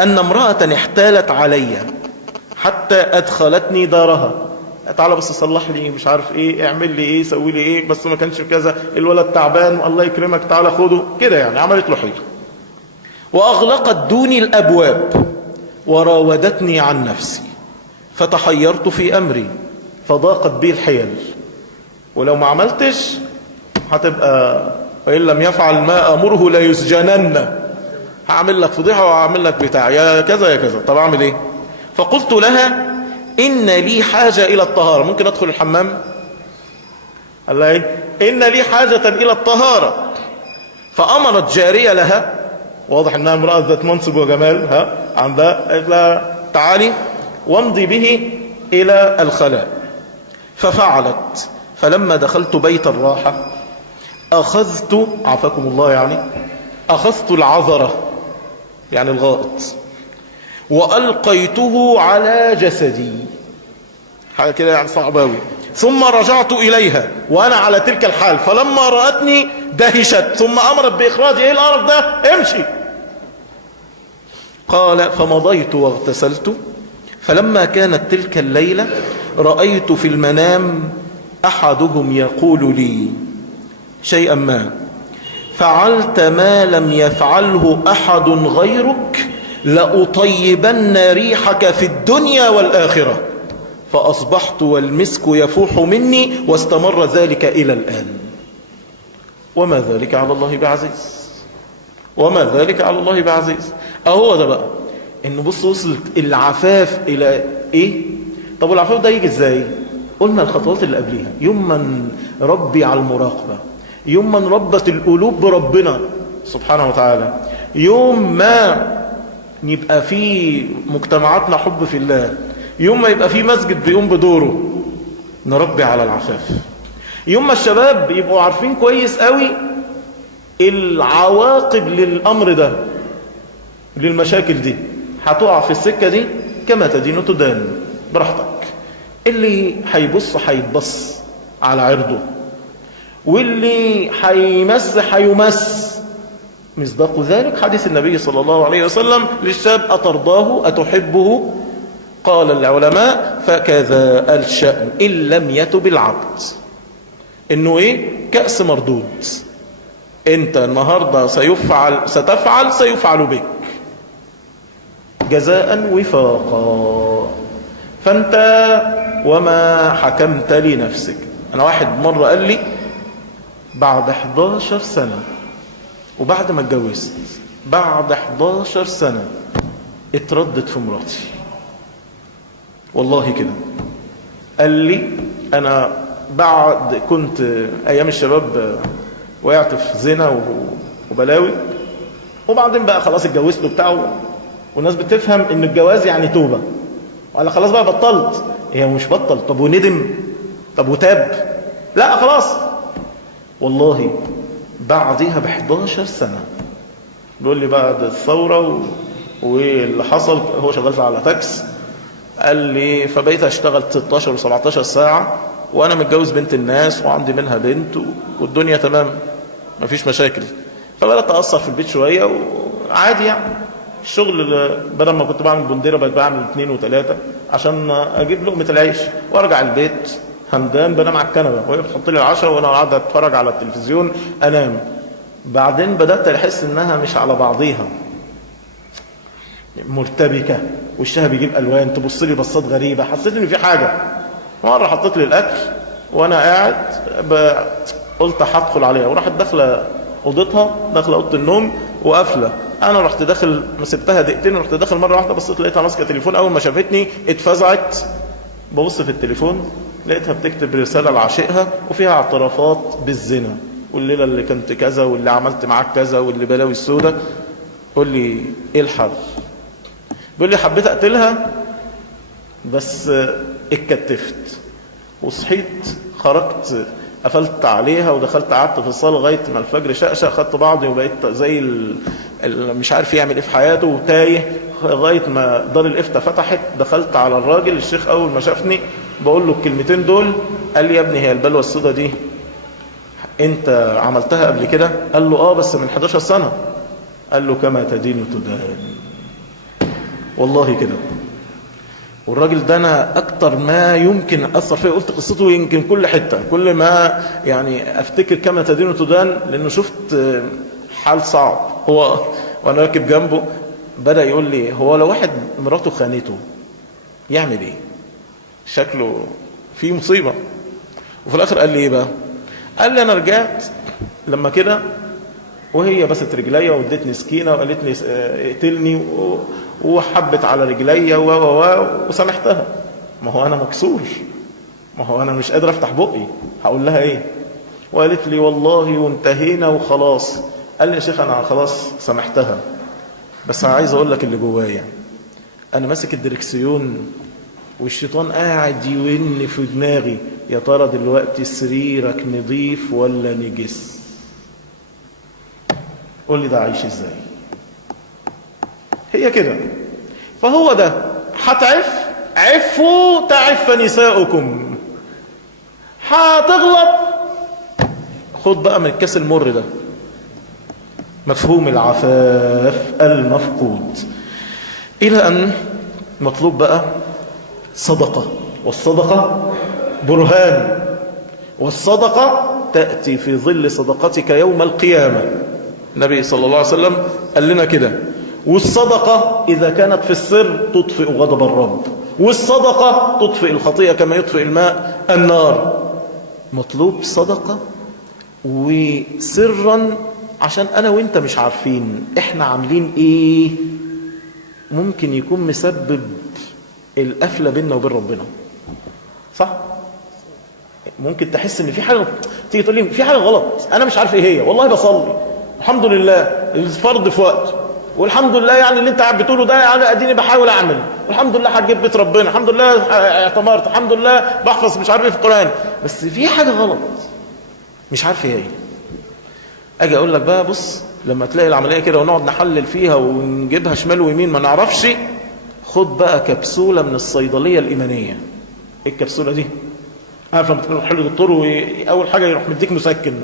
أن امرأة احتالت علي حتى أدخلتني دارها. تعالى بس صلح لي مش عارف ايه، اعمل لي ايه، سوي لي ايه، بس ما كانش كذا، الولد تعبان الله يكرمك تعالى خده كده، يعني عملت له حيلة. وأغلقت دوني الأبواب وراودتني عن نفسي، فتحيرت في أمري فضاقت بي الحيل. ولو ما عملتش هتبقى وإن لم يفعل ما أمره لا يسجنن، هعمل لك فضيحة وهعمل لك بتاع يا كذا يا كذا. طب أعمل إيه؟ فقلت لها إن لي حاجة إلى الطهارة، ممكن أدخل الحمام؟ قال لها إيه؟ إن لي حاجة إلى الطهارة. فأمرت جارية لها، واضح أنها امرأة ذات منصب وجمال، عندها، قالت لها تعالي وامضي به إلى الخلاء. ففعلت. فلما دخلت بيت الراحة أخذت، عافاكم الله يعني، أخذت العذرة يعني الغائط وألقيته على جسدي حاجة كده يعني صعبة أوي. ثم رجعت إليها وأنا على تلك الحال، فلما رأتني دهشت ثم أمرت بإخراجي. إيه القرف ده؟ امشي. قال فمضيت واغتسلت، فلما كانت تلك الليلة رأيت في المنام أحدهم يقول لي شيئا ما، فعلت ما لم يفعله أحد غيرك لأطيبن ريحك في الدنيا والآخرة. فأصبحت والمسك يفوح مني، واستمر ذلك إلى الآن. وما ذلك على الله بعزيز، وما ذلك على الله بعزيز. أهو ده بقى إنه بص وصلت العفاف إلى إيه. طب العفاف ده يجي إزاي؟ قلنا الخطوات اللي قبليها. يوم من ربي على المراقبة، يوم من ربت القلوب بربنا سبحانه وتعالى، يوم ما يبقى في مجتمعاتنا حب في الله، يوم ما يبقى في مسجد بيقوم بدوره، نربي على العفاف. يوم ما الشباب يبقوا عارفين كويس قوي العواقب للأمر ده، للمشاكل دي، هتقع في السكة دي كما تدين تدان، براحتك. اللي هيبص هيتبص على عرضه، واللي هيمس هيمس. مصداق ذلك حديث النبي صلى الله عليه وسلم للشاب أترضاه أتحبه؟ قال العلماء فكذا الشأن إن لم يتب العبد. إنه إيه؟ كأس مردود. أنت النهاردة سيفعل بك جزاء وفاقا. فأنت وما حكمت لنفسك. أنا واحد مرة قال لي بعد 11 سنة، وبعد ما اتجوزت بعد 11 سنة اتردت في مراتي، والله كده. قال لي أنا بعد كنت أيام الشباب وقعت في زنا وبلاوي، وبعدين بقى خلاص اتجوزت وبتاعه، والناس بتفهم ان الجواز يعني توبة، ولا خلاص بقى بطلت. هي مش بطل. طب وندم؟ طب وتاب؟ لا خلاص. والله بعدها ب11 سنة بيقول لي بعد الثورة واللي حصل، هو شغال على تاكس، قال لي فبقيت اشتغل 16 و17 ساعة وانا متجوز بنت الناس وعندي منها بنت والدنيا تمام مفيش مشاكل. فبدأت أقصر في البيت شوية وعادي يعني. الشغل بدل ما كنت بعمل بنديرة بقيت بعمل 2 و3 عشان اجيب لقمة العيش، وارجع البيت همدان بنام على الكنبة، وهي بتحط لي العشاء وانا قاعد اتفرج على التلفزيون انام. بعدين بدأت احس انها مش على بعضيها، مرتبكة، وشها بيجيب الوان، تبص لي بصات غريبة. حسيت ان في حاجة. مرة حطيت لي الاكل وانا قاعد قلت هدخل عليها، وراحت داخله اوضتها، داخله اوضه النوم وقافله. انا رحت داخل، سبتها دقيقتين ورحت داخل مره واحده، بصيت لقيتها ماسكه تليفون. اول ما شافتني اتفزعت. ببص في التليفون لقيتها بتكتب رساله لعاشقها وفيها اعترافات بالزنا، والليله اللي كنت كذا، واللي عملت معاك كذا، واللي بلاوي السودة. قول لي ايه الحل؟ بيقول لي حبيت اقتلها بس اتكتفت، وصحيت خرجت قفلت عليها ودخلت قعدت في الصاله لغايه ما الفجر شقشق. خدت بعضي وبقيت زي مش عارف يعمل ايه في حياته وتايه، لغايه ما دار الافتاء فتحت. دخلت على الراجل الشيخ، اول ما شافني بقول له الكلمتين دول، قال لي يا ابني هي البلوه السوداء دي انت عملتها قبل كده؟ قال له اه بس من 11 سنه. قال له كما تدين تدان. والله كده. والراجل ده انا اكتر ما يمكن اثر فيه، قلت قصته يمكن كل حته، كل ما يعني افتكر كما تدين تدان، لانه شفت حال صعب. هو وانا راكب جنبه بدا يقول لي هو لو واحد مراته خانته يعمل ايه؟ شكله في مصيبه. وفي الاخر قال لي ايه بقى؟ قال لي انا رجعت لما كده وهي بست رجليا وادتني سكينه وقالت لي اقتلني وحبت على رجليا وسامحتها. ما هو انا مكسور، ما هو انا مش قادر افتح بقي، هقول لها ايه؟ وقالت لي والله وانتهينا وخلاص. قال لي يا شيخ انا خلاص سامحتها، بس انا عايز اقول لك اللي جوايا. انا ماسك الدركسيون والشيطان قاعد يون في دماغي، يا ترى دلوقتي سريرك نظيف ولا نجس؟ قول لي ده عايش ازاي؟ هي كده. فهو ده هتعف عفوا تعف نساؤكم. هتغلط، خد بقى من الكاس المر ده. مفهوم العفاف المفقود. إلى أن مطلوب بقى صدقة، والصدقة برهان، والصدقة تأتي في ظل صدقتك يوم القيامة. النبي صلى الله عليه وسلم قال لنا كده. والصدقة إذا كانت في السر تطفئ غضب الرب، والصدقة تطفئ الخطيئة كما يطفئ الماء النار. مطلوب صدقة وسرا، عشان أنا وإنت مش عارفين إحنا عاملين إيه ممكن يكون مسبب القفلة بيننا وبين ربنا. صح؟ ممكن تحس ان في حاجه، تيجي تقول لي في حاجه غلط، انا مش عارف ايه هي، والله بصلي الحمد لله الفرض في وقته، والحمد لله يعني اللي انت قاعد بتقوله ده يعني اديني بحاول اعمل، والحمد لله هتجيب بيت ربنا، الحمد لله اعتمرت، الحمد لله بحفظ مش عارف ايه في القران، بس في حاجه غلط مش عارف ايه هي. اجي اقول لك بقى بص، لما تلاقي العمليه كده ونقعد نحلل فيها ونجيبها شمال ويمين ما نعرفش، خد بقى كبسوله من الصيدليه الايمانيه. ايه الكبسوله دي؟ عارف لما تروح للدكتور واول حاجه يروح مديك مسكن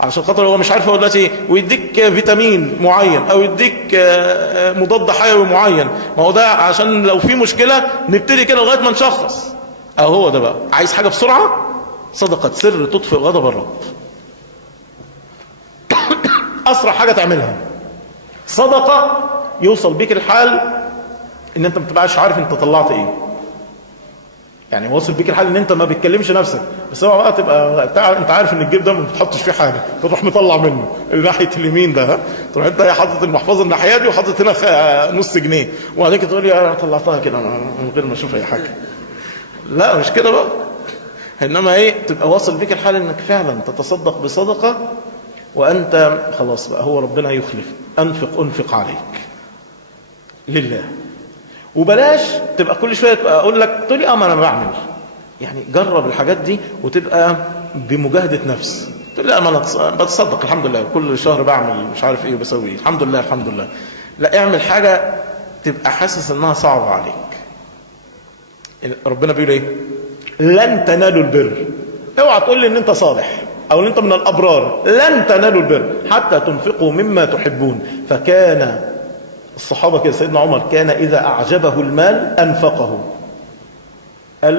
علشان خاطر هو مش عارف هو دلوقتي ايه، ويديك فيتامين معين او يديك مضاد حيوي معين. ما هو ده عشان لو في مشكله نبتدي كده لغايه ما نشخص. هو ده بقى، عايز حاجه بسرعه، صدقه سر تطفئ غضب الرب. اسرع حاجه تعملها صدقه يوصل بيك الحال ان انت ما تبقاش عارف انت طلعت ايه. يعني واصل بيك الحال ان انت ما بتكلمش نفسك، بس هو بقى تبقى انت عارف ان الجيب ده ما بتحطش فيه حاجه، تروح مطلع منه ناحيه اليمين ده، تروح انت حاطط المحفظه الناحيه دي وحاطط هنا نص جنيه، وبعدين كده تقول لي انا طلعتها كده من غير ما اشوف اي حاجه. لا مش كده بقى. انما ايه، تبقى واصل بيك الحال انك فعلا تتصدق بصدقه وانت خلاص بقى هو ربنا يخلف، انفق عليك لله. وبلاش تبقى كل شويه اقول لك تقول لي ما انا بعمل، يعني جرب الحاجات دي وتبقى بمجاهده نفس. تقول لي ما انا بتصدق الحمد لله كل شهر بعمل مش عارف ايه وبسوي ايه الحمد لله الحمد لله. لا، اعمل حاجه تبقى حاسس انها صعبه عليك. ربنا بيقول ايه؟ لن تنالوا البر. اوعى تقول لي ان انت صالح او ان انت من الابرار، لن تنالوا البر حتى تنفقوا مما تحبون. فكان الصحابة كده، سيدنا عمر كان إذا أعجبه المال أنفقه. قال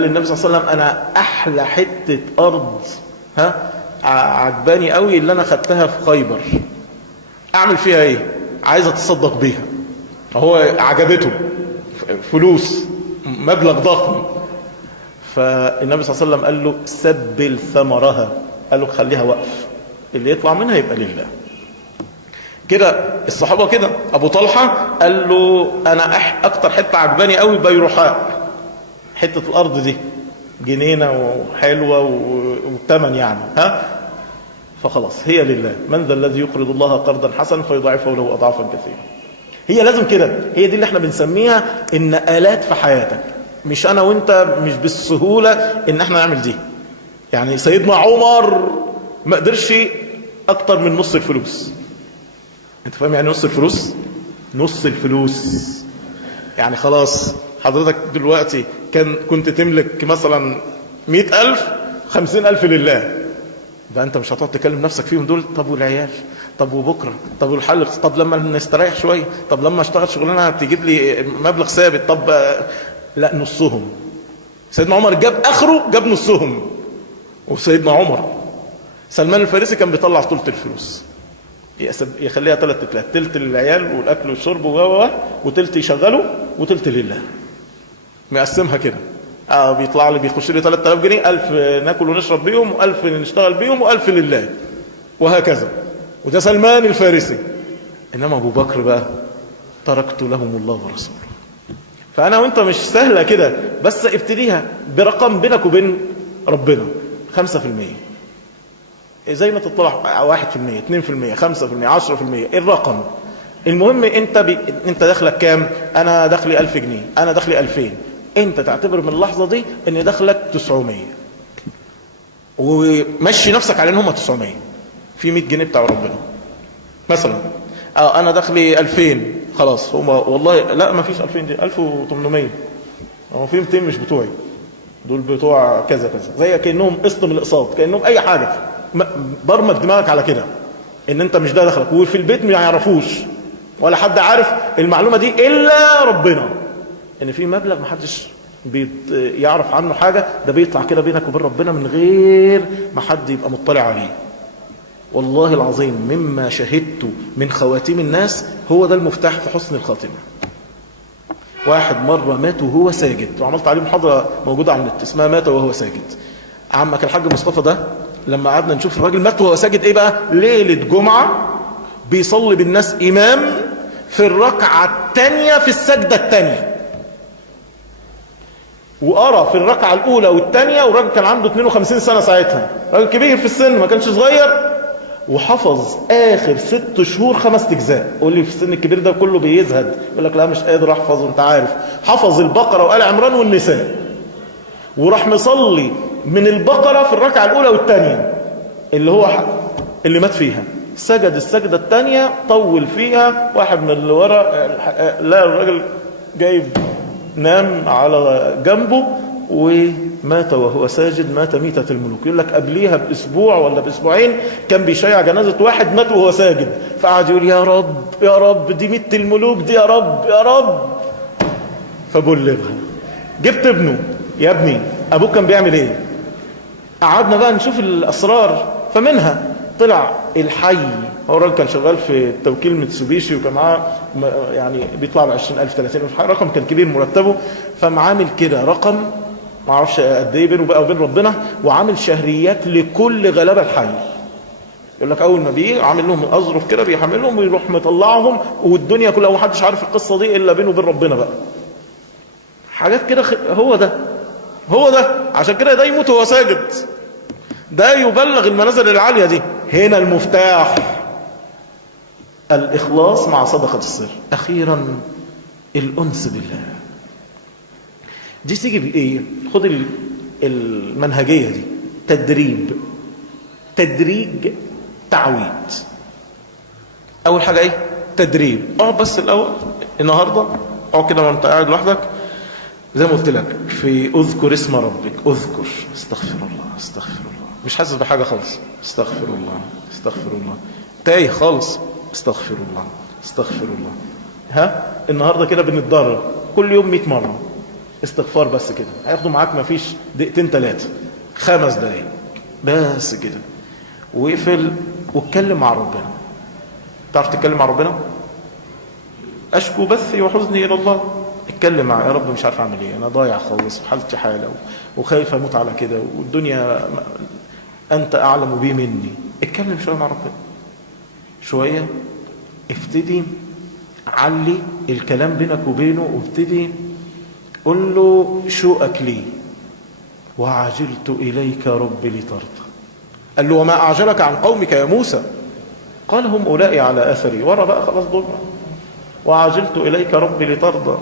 للنبي صلى الله عليه وسلم أنا أحلى حتة أرض عجباني قوي اللي أنا خدتها في خيبر، أعمل فيها إيه؟ عايز أتصدق بيها. هو عجبته فلوس مبلغ ضخم، فالنبي صلى الله عليه وسلم قال له سبل ثمرها، قال له خليها وقف، اللي يطلع منها يبقى لله. كده الصحابه كده. ابو طلحه قال له انا اكتر حته عجباني قوي بيروحاء، حته الارض دي جنينه وحلوه والثمن يعني فخلاص هي لله. من ذا الذي يقرض الله قرضا حسنا فيضاعفه له اضعافا كثيره. هي لازم كده، هي دي اللي احنا بنسميها النقلات في حياتك. مش انا وانت مش بالسهوله ان احنا نعمل دي. يعني سيدنا عمر ما قدرش اكتر من نص الفلوس. انت فاهم يعني نص الفلوس؟ نص الفلوس يعني خلاص حضرتك دلوقتي كنت تملك مثلا 100,000، 50,000 لله. ده انت مش هتقعد تكلم نفسك فيهم دول. طب والعيال؟ طب وبكره؟ طب والحل؟ طب لما نستريح شويه؟ طب لما اشتغل شغلانه تجيب لي مبلغ ثابت؟ طب لا، نصهم. سيدنا عمر جاب اخره، جاب نصهم. وسيدنا عمر سلمان الفارسي كان بيطلع ثلث الفلوس، يخليها 3 تلات، تلت للعيال والاكل والشرب وتلت يشغله وتلت لله. مقسمها كده. بيطلع لي بيخش لي 3000 جنيه، 1000 ناكل ونشرب بيهم، و1000 نشتغل بيهم، و1000 لله، وهكذا. وده سلمان الفارسي. انما ابو بكر بقى تركت لهم الله ورسوله. فانا وانت مش سهله كده، بس ابتديها برقم بينك وبين ربنا 5%. زي ما تطلع 1%، 2%، 5%، 10%، الرقم المهم. انت دخلك كام؟ انا دخلي 1000 جنيه، انا دخلي 2000. انت تعتبر من اللحظه دي ان دخلك 900، ومشي نفسك على ان هم 900 في 100 جنيه بتاع ربنا مثلا. انا دخلي 2000، خلاص هم والله لا ما فيش 2000 دي 1800. هو في 200 مش بتوعي، دول بتوع كذا كذا، زي كأنهم قسط من الاقساط، كأنهم اي حاجة. برمج دماغك على كده ان انت مش ده دخلك، وفي البيت ما يعرفوش ولا حد عارف المعلومة دي الا ربنا، ان في مبلغ محدش يعرف عنه حاجة، ده بيطلع كده بينك وبين ربنا من غير ما حد يبقى مطلع عليه. والله العظيم مما شهدت من خواتيم الناس هو ده المفتاح في حسن الخاتمة. واحد مرة مات وهو ساجد، وعملت عليه محاضرة موجودة على النت اسمها مات وهو ساجد. عمك الحاج مصطفى ده لما قعدنا نشوف الراجل مات وهو ساجد ايه بقى، ليلة جمعة بيصلي بالناس امام في الركعة الثانية في السجدة الثانية، وقرا في الركعة الأولى والثانية، والراجل كان عنده 52 سنة ساعتها، راجل كبير في السن ما كانش صغير، وحفظ آخر 6 شهور 5 أجزاء. قول لي في السن الكبير ده كله بيزهد يقول لك لا مش قادر أحفظ، وأنت عارف حفظ البقرة وآل عمران والنساء، وراح مصلي من البقرة في الركعة الأولى والثانية اللي هو اللي مات فيها، سجد السجدة الثانية طول فيها، واحد من اللي ورا لا الراجل جايب نام على جنبه ومات وهو ساجد، مات ميتة الملوك. يقول لك قبليها بأسبوع ولا بأسبوعين كان بيشيع جنازة واحد مات وهو ساجد، فقعد يقول يا رب يا رب دي ميتة الملوك دي، يا رب يا رب، فبلغها. جبت ابنه، يا ابني أبوك كان بيعمل ايه؟ قعدنا بقى نشوف الأسرار، فمنها طلع الحي، هو الراجل كان شغال في توكيل ميتسوبيشي وكان معاه يعني بيطلع ب 20,000 30,000 رقم كان كبير مرتبه، فمعامل كده رقم ما اعرفش قد ايه بينه بقى وبين ربنا، وعامل شهريات لكل غلابه الحي. يقول لك اول ما بيجي عامل لهم اظرف كده بيحملهم ويروح مطلعهم، والدنيا كلها ومحدش عارف القصه دي الا بينه وبين ربنا بقى. حاجات كده هو ده عشان كده ده يموت وهو ساجد، ده يبلغ المنازل العاليه دي. هنا المفتاح الإخلاص مع صدقة السر. أخيرا الأنس بالله، دي تيجي بإيه؟ خد المنهجية دي، تدريج تعويد. أول حاجة إيه؟ تدريب. بس الأول النهاردة كده وأنت قاعد لوحدك زي ما قلت لك في اذكر اسم ربك، اذكر، استغفر الله، مش حاسس بحاجة خالص، استغفر الله، تايه خالص، استغفر الله. النهاردة كده بنتدرب كل يوم 100 مرة استغفار، بس كده هياخدوا معاك ما فيش دقيقتين 3 5 دقايق بس كده، واقفل واتكلم مع ربنا. تعرف تتكلم مع ربنا؟ اشكو بثي وحزني الى الله، اتكلم مع يا رب مش عارف اعمل ايه، انا ضايع خالص وحالتي حاله وخايف اموت على كده، والدنيا انت اعلم بي مني. اتكلم شويه مع ربنا، شويه ابتدي علي الكلام بينك وبينه، وابتدي قل له شوقك لي، وعجلت اليك رب لترضى. قال له وما اعجلك عن قومك يا موسى؟ قال هم اولئك على اثري، ورا بقى خلاص دول. وعجلت اليك رب لترضى.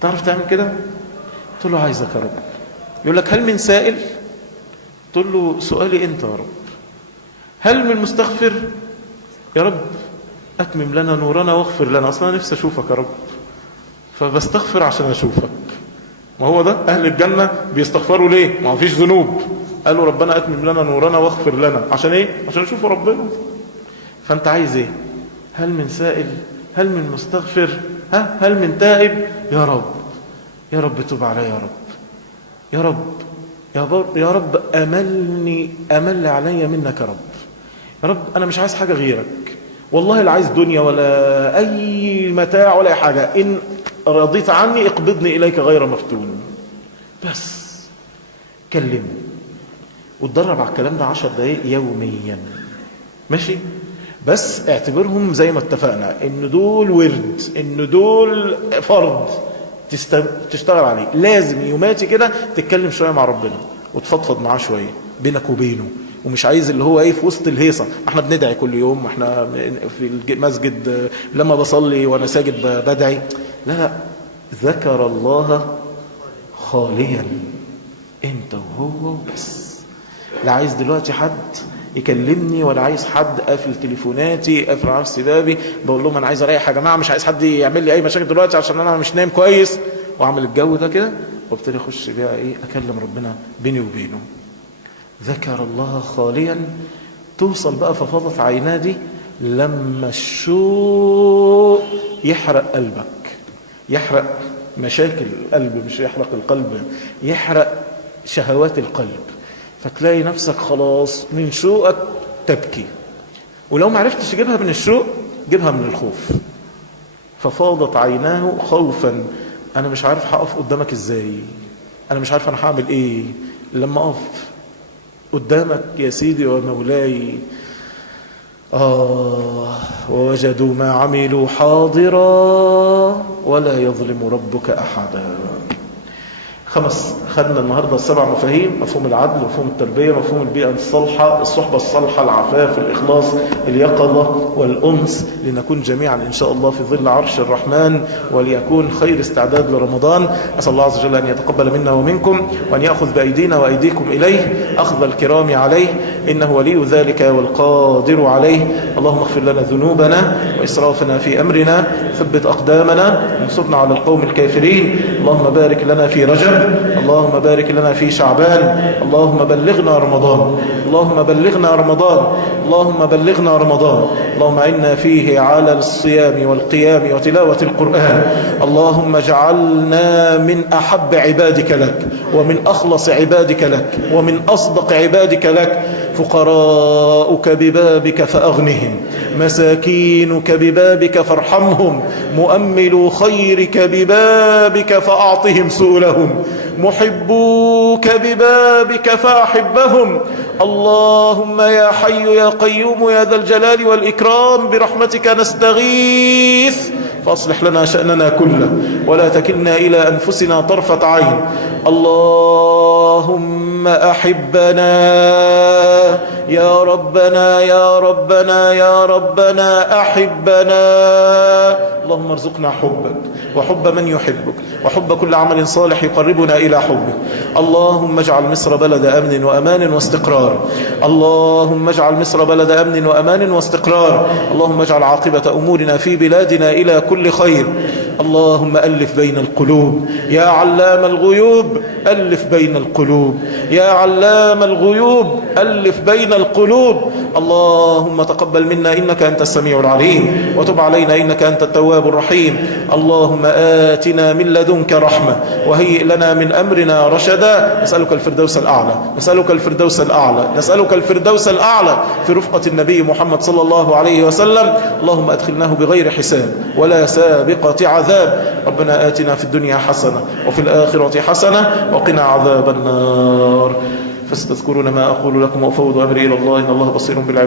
تعرف تعمل كده؟ تقول له عايزك يا رب. يقول لك هل من سائل؟ تقول له سؤالي انت يا رب. هل من مستغفر؟ يا رب اتمم لنا نورنا واغفر لنا، اصلا نفسي اشوفك يا رب فبستغفر عشان اشوفك. ما هو ده اهل الجنه بيستغفروا ليه؟ ما فيش ذنوب، قالوا ربنا اتمم لنا نورنا واغفر لنا، عشان ايه؟ عشان نشوف ربنا. فانت عايز ايه؟ هل من سائل؟ هل من مستغفر؟ هل من تائب؟ يا رب تب علي يا رب امل علي منك يا رب انا مش عايز حاجه غيرك، والله لا عايز دنيا ولا اي متاع ولا اي حاجه، ان رضيت عني اقبضني اليك غير مفتون. بس كلمه وتدرب على الكلام ده 10 دقايق يوميا، ماشي؟ بس اعتبرهم زي ما اتفقنا ان دول ورد، ان دول فرض تشتغل عليه. لازم يوماتي كده تتكلم شويه مع ربنا وتفضفض معاه شويه بينك وبينه، ومش عايز اللي هو ايه في وسط الهيصه. احنا بندعي كل يوم، احنا في المسجد لما بصلي وانا ساجد بدعي، لا ذكر الله خاليا انت وهو بس. لا عايز دلوقتي حد يكلمني ولا عايز حد قافل تليفوناتي قافل على سبابي، بقول لهم انا عايز اريح يا جماعه، مش عايز حد يعمل لي اي مشاكل دلوقتي عشان انا مش نايم كويس. وأعمل الجو ده كده، وابتدي أخش بقى إيه، أكلم ربنا بيني وبينه. ذكر الله خاليا، توصل بقى ففاضت عيناه دي لما الشوق يحرق قلبك، يحرق مشاكل القلب، مش يحرق القلب، يحرق شهوات القلب، فتلاقي نفسك خلاص من شوقك تبكي. ولو ما عرفتش تجيبها من الشوق، جيبها من الخوف. ففاضت عيناه خوفا، انا مش عارف هقف قدامك ازاي، انا مش عارف انا هعمل ايه لما اقف قدامك يا سيدي ومولاي. ووجدوا ما عملوا حاضرا ولا يظلم ربك احدا. خدنا النهاردة 7 مفاهيم: مفهوم العدل، مفهوم التربية، مفهوم البيئة الصالحة، الصحبة الصالحة، العفاف، الإخلاص، اليقظة والأنس، لنكون جميعا إن شاء الله في ظل عرش الرحمن، وليكون خير استعداد لرمضان. أسأل الله عز وجل أن يتقبل منا ومنكم، وأن يأخذ بأيدينا وأيديكم إليه أخذ الكرام عليه، إنه ولي ذلك والقادر عليه. اللهم اغفر لنا ذنوبنا وإسرافنا في أمرنا، ثبت أقدامنا، انصرنا على القوم الكافرين. اللهم بارك لنا في رجب، اللهم بارك لنا في شعبان، اللهم بلغنا رمضان، اللهم بلغنا رمضان، اللهم بلغنا رمضان. اللهم عنا فيه على الصيام والقيام وتلاوة القرآن. اللهم اجعلنا من أحب عبادك لك، ومن أخلص عبادك لك، ومن أصدق عبادك لك. فقراؤك ببابك فأغنهم، مساكينك ببابك فارحمهم، مؤملو خيرك ببابك فأعطهم سؤلهم، محبوك ببابك فأحبهم. اللهم يا حي يا قيوم يا ذا الجلال والإكرام، برحمتك نستغيث، فأصلح لنا شأننا كله، ولا تكلنا إلى أنفسنا طرفة عين. اللهم أحبنا يا ربنا يا ربنا يا ربنا، أحبنا. اللهم ارزقنا حبك وحب من يحبك، وحب كل عمل صالح يقربنا إلى حبك. اللهم اجعل مصر بلد أمن وأمان واستقرار، اللهم اجعل مصر بلد أمن وأمان واستقرار. اللهم اجعل عاقبة أمورنا في بلادنا إلى كل خير. اللهم ألف بين القلوب يا علام الغيوب، ألف بين القلوب يا علام الغيوب، ألف بين القلوب. اللهم تقبل منا إنك أنت السميع العليم، وتب علينا إنك أنت التواب الرحيم. اللهم آتنا من لدنك رحمة، وهيئ لنا من أمرنا رشدا. نسألك الفردوس الأعلى، نسألك الفردوس الأعلى، نسألك الفردوس الأعلى في رفقة النبي محمد صلى الله عليه وسلم. اللهم أدخلناه بغير حساب ولا سابقة عذاب. ربنا آتنا في الدنيا حسنة وفي الآخرة حسنة وقنا عذاب النار. فستذكرون ما أقول لكم وأفوض أمري إلى الله، إن الله بصير بالعباد.